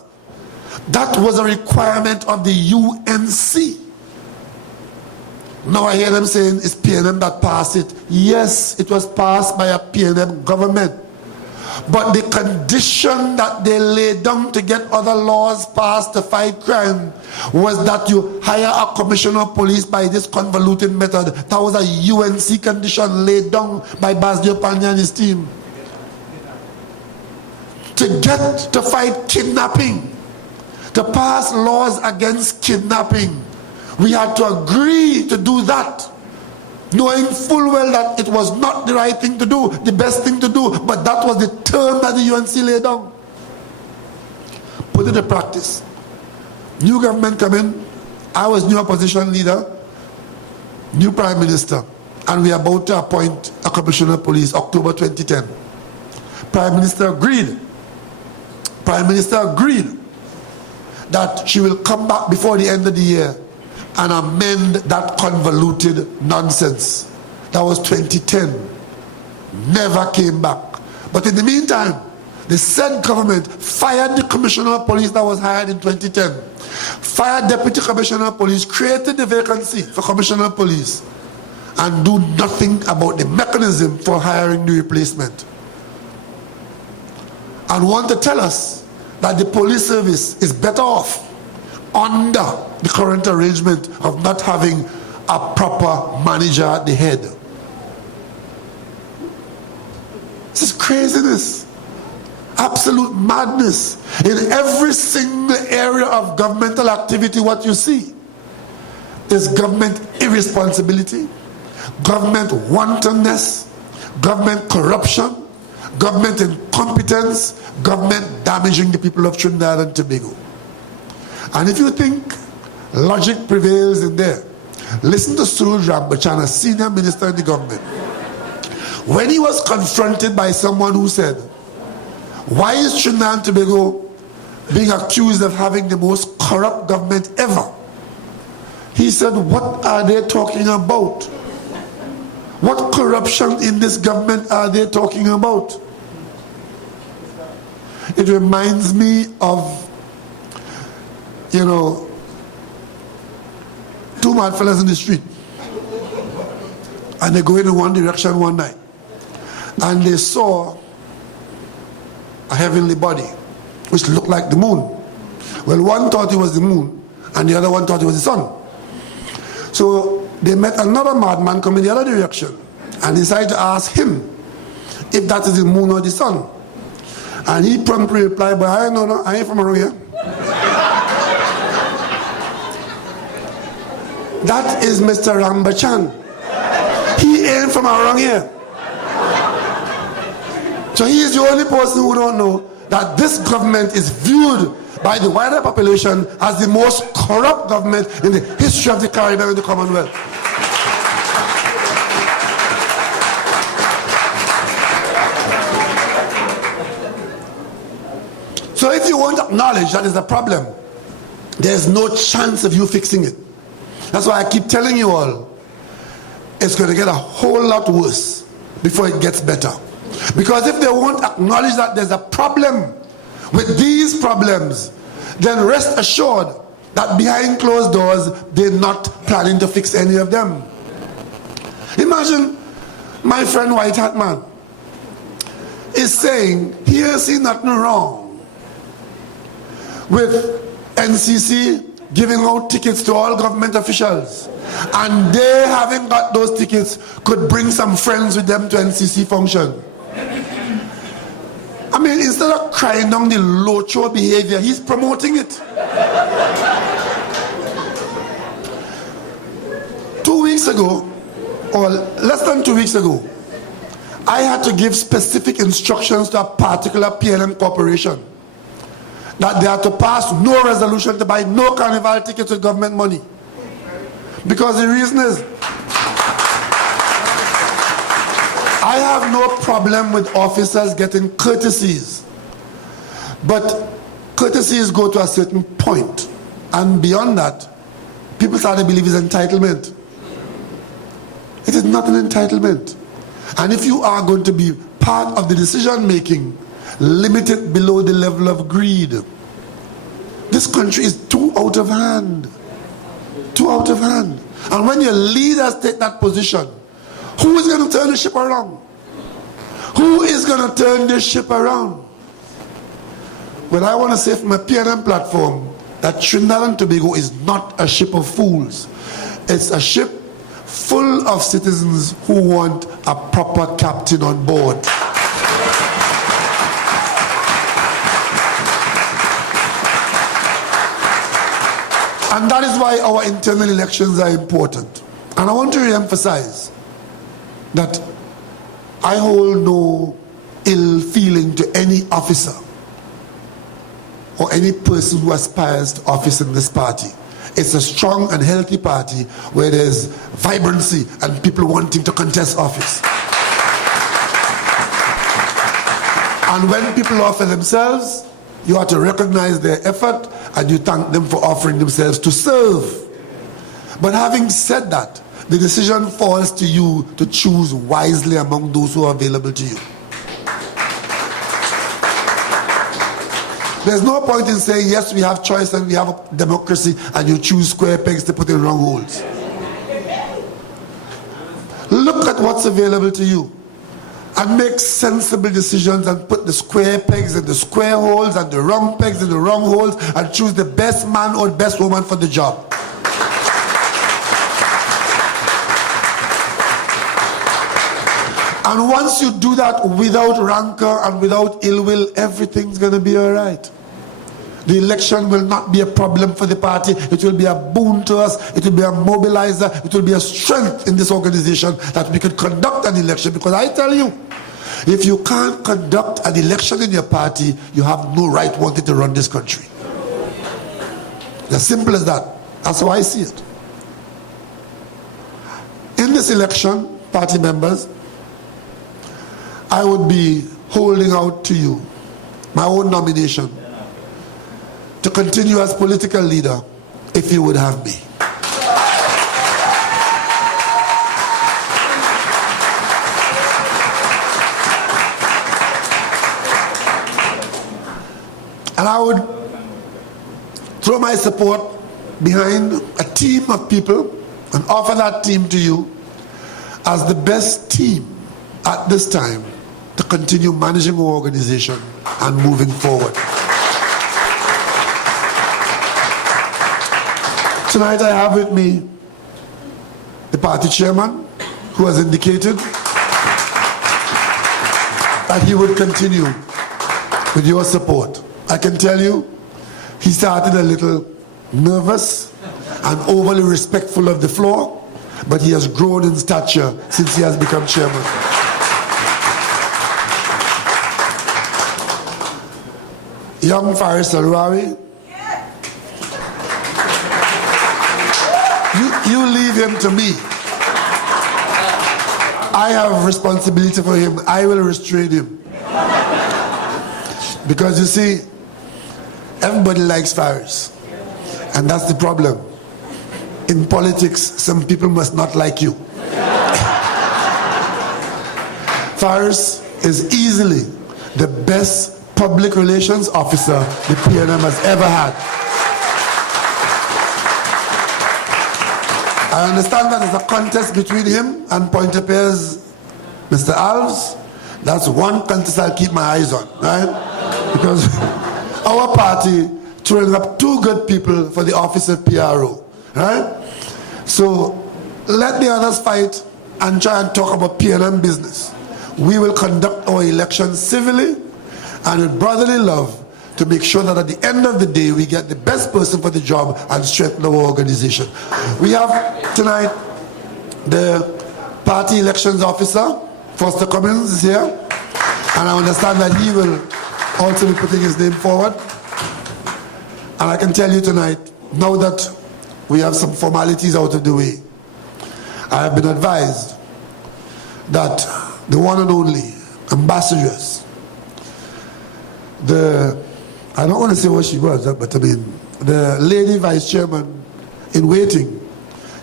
That was a requirement of the UNC. Now I hear them saying it's PNM that passed it. Yes, it was passed by a PNM government. But the condition that they laid down to get other laws passed to fight crime was that you hire a commissioner of police by this convoluted method. That was a UNC condition laid down by Basdio Panya and his team. To get to fight kidnapping, to pass laws against kidnapping, we had to agree to do that, knowing full well that it was not the right thing to do, the best thing to do, but that was the term that the UNC laid down. Put it to practice. New government come in, I was new opposition leader, new prime minister, and we are about to appoint a commissioner of police, October 2010. Prime minister agreed that she will come back before the end of the year and amend that convoluted nonsense. That was 2010. Never came back. But in the meantime, the said government fired the commissioner of police that was hired in 2010, fired deputy commissioner of police, created the vacancy for commissioner of police, and do nothing about the mechanism for hiring the replacement. And want to tell us that the police service is better off under the current arrangement of not having a proper manager at the head. This is craziness, absolute madness. In every single area of governmental activity, what you see is government irresponsibility, government wantonness, government corruption, government incompetence, government damaging the people of Trinidad and Tobago. And if you think logic prevails in there, listen to Suraj Rambachan, a senior minister in the government. When he was confronted by someone who said, why is Trinidad and Tobago being accused of having the most corrupt government ever? He said, what are they talking about? What corruption in this government are they talking about? It reminds me of, two mad fellas in the street, and they go in one direction one night, and they saw a heavenly body which looked like the moon. Well, one thought it was the moon and the other one thought it was the sun. So they met another madman coming the other direction and decided to ask him if that is the moon or the sun. And he promptly replied, but I ain't from around here. That is Mr. Rambachan. He ain't from around here. So he is the only person who don't know that this government is viewed by the wider population as the most corrupt government in the history of the Caribbean and the Commonwealth. So if you won't acknowledge that is a problem, there's no chance of you fixing it. That's why I keep telling you all, it's going to get a whole lot worse before it gets better. Because if they won't acknowledge that there's a problem with these problems, then rest assured that behind closed doors, they're not planning to fix any of them. Imagine my friend White Hat Man is saying he has seen nothing wrong with NCC giving out tickets to all government officials, and they having got those tickets could bring some friends with them to NCC function. I mean, instead of crying down the locho behavior, he's promoting it. 2 weeks ago, or less than 2 weeks ago, I had to give specific instructions to a particular PNM corporation that they had to pass no resolution to buy no carnival tickets with government money. Because the reason is, I have no problem with officers getting courtesies, but courtesies go to a certain point, and beyond that, people start to believe it's entitlement. It is not an entitlement. And if you are going to be part of the decision making, limit it below the level of greed. This country is too out of hand. Too out of hand. And when your leaders take that position, who is going to turn the ship around? Who is going to turn this ship around? Well, I want to say from a PNM platform that Trinidad and Tobago is not a ship of fools. It's a ship full of citizens who want a proper captain on board. And that is why our internal elections are important. And I want to re-emphasize that I hold no ill feeling to any officer or any person who aspires to office in this party. It's a strong and healthy party where there's vibrancy and people wanting to contest office. And when people offer themselves, you have to recognize their effort and you thank them for offering themselves to serve. But having said that, the decision falls to you to choose wisely among those who are available to you. There's no point in saying, yes, we have choice and we have a democracy, and you choose square pegs to put in round holes. Look at what's available to you and make sensible decisions and put the square pegs in the square holes and the round pegs in the round holes and choose the best man or best woman for the job. And once you do that without rancor and without ill will, everything's going to be all right. The election will not be a problem for the party. It will be a boon to us. It will be a mobilizer. It will be a strength in this organization that we could conduct an election. Because I tell you, if you can't conduct an election in your party, you have no right wanting to run this country. It's as simple as that. That's how I see it. In this election, party members, I would be holding out to you my own nomination to continue as political leader if you would have me. And I would throw my support behind a team of people and offer that team to you as the best team at this time to continue managing our organization and moving forward. Tonight I have with me the party chairman, who has indicated that he would continue with your support. I can tell you, he started a little nervous and overly respectful of the floor, but he has grown in stature since he has become chairman. Young Faris Al-Rawi, you leave him to me. I have responsibility for him. I will restrain him. Because you see, everybody likes Faris. And that's the problem. In politics, some people must not like you. Faris is easily the best public relations officer the PNM has ever had. I understand that there's a contest between him and Pointe-a-Pierre's Mr. Alves. That's one contest I'll keep my eyes on, right? Because our party throwing up two good people for the office of PRO, right? So let the others fight and try and talk about PNM business. We will conduct our elections civilly, and with brotherly love to make sure that at the end of the day we get the best person for the job and strengthen our organization. We have tonight the party elections officer, Foster Cummins, is here, and I understand that he will also be putting his name forward. And I can tell you tonight, now that we have some formalities out of the way, I have been advised that the one and only ambassadress, I don't want to say what she was, but I mean, the lady vice chairman in waiting,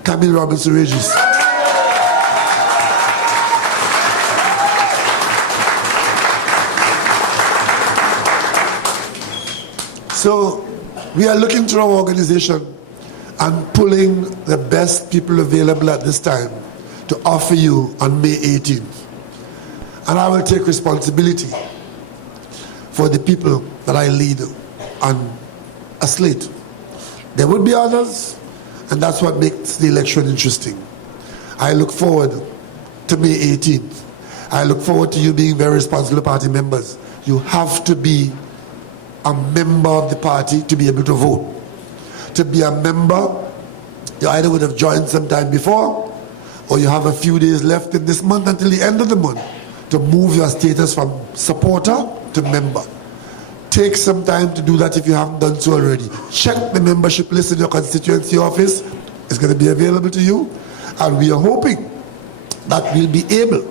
Camille Robinson Regis. So we are looking through our organization and pulling the best people available at this time to offer you on May 18th. And I will take responsibility for the people that I lead on a slate. There will be others, and that's what makes the election interesting. I look forward to May 18th. I look forward to you being very responsible party members. You have to be a member of the party to be able to vote. To be a member, you either would have joined sometime before, or you have a few days left in this month until the end of the month to move your status from supporter to member. Take some time to do that if you haven't done so already. Check the membership list in your constituency office. It's going to be available to you, and we are hoping that we'll be able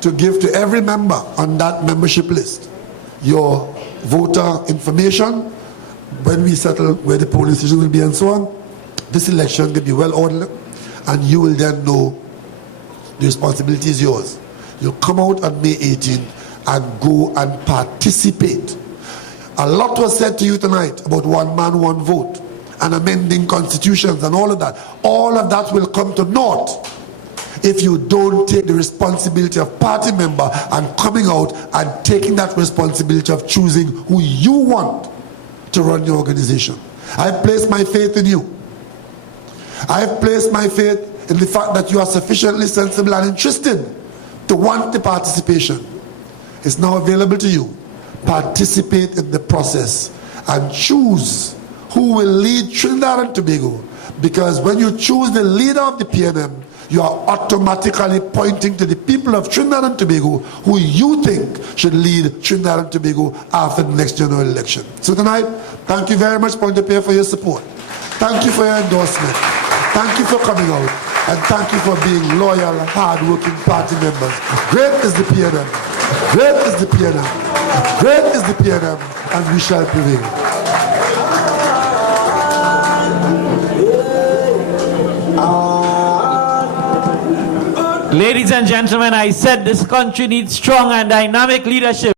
to give to every member on that membership list your voter information when we settle where the polling station will be and so on. This election will be well ordered, and you will then know the responsibility is yours. You'll come out on May 18th and go and participate. A lot was said to you tonight about one man, one vote, and amending constitutions and all of that. All of that will come to naught if you don't take the responsibility of party member and coming out and taking that responsibility of choosing who you want to run your organization. I've placed my faith in you. I've placed my faith in the fact that you are sufficiently sensible and interested to want the participation. It's now available to you. Participate in the process and choose who will lead Trinidad and Tobago, because when you choose the leader of the PNM, you are automatically pointing to the people of Trinidad and Tobago who you think should lead Trinidad and Tobago after the next general election. So tonight, thank you very much, Point-A-Peer, for your support. Thank you for your endorsement. Thank you for coming out. And thank you for being loyal, hard-working party members. Great is the PNM. Great is the PNM. Great is the PNM. And we shall prevail. Ladies and gentlemen, I said this country needs strong and dynamic leadership.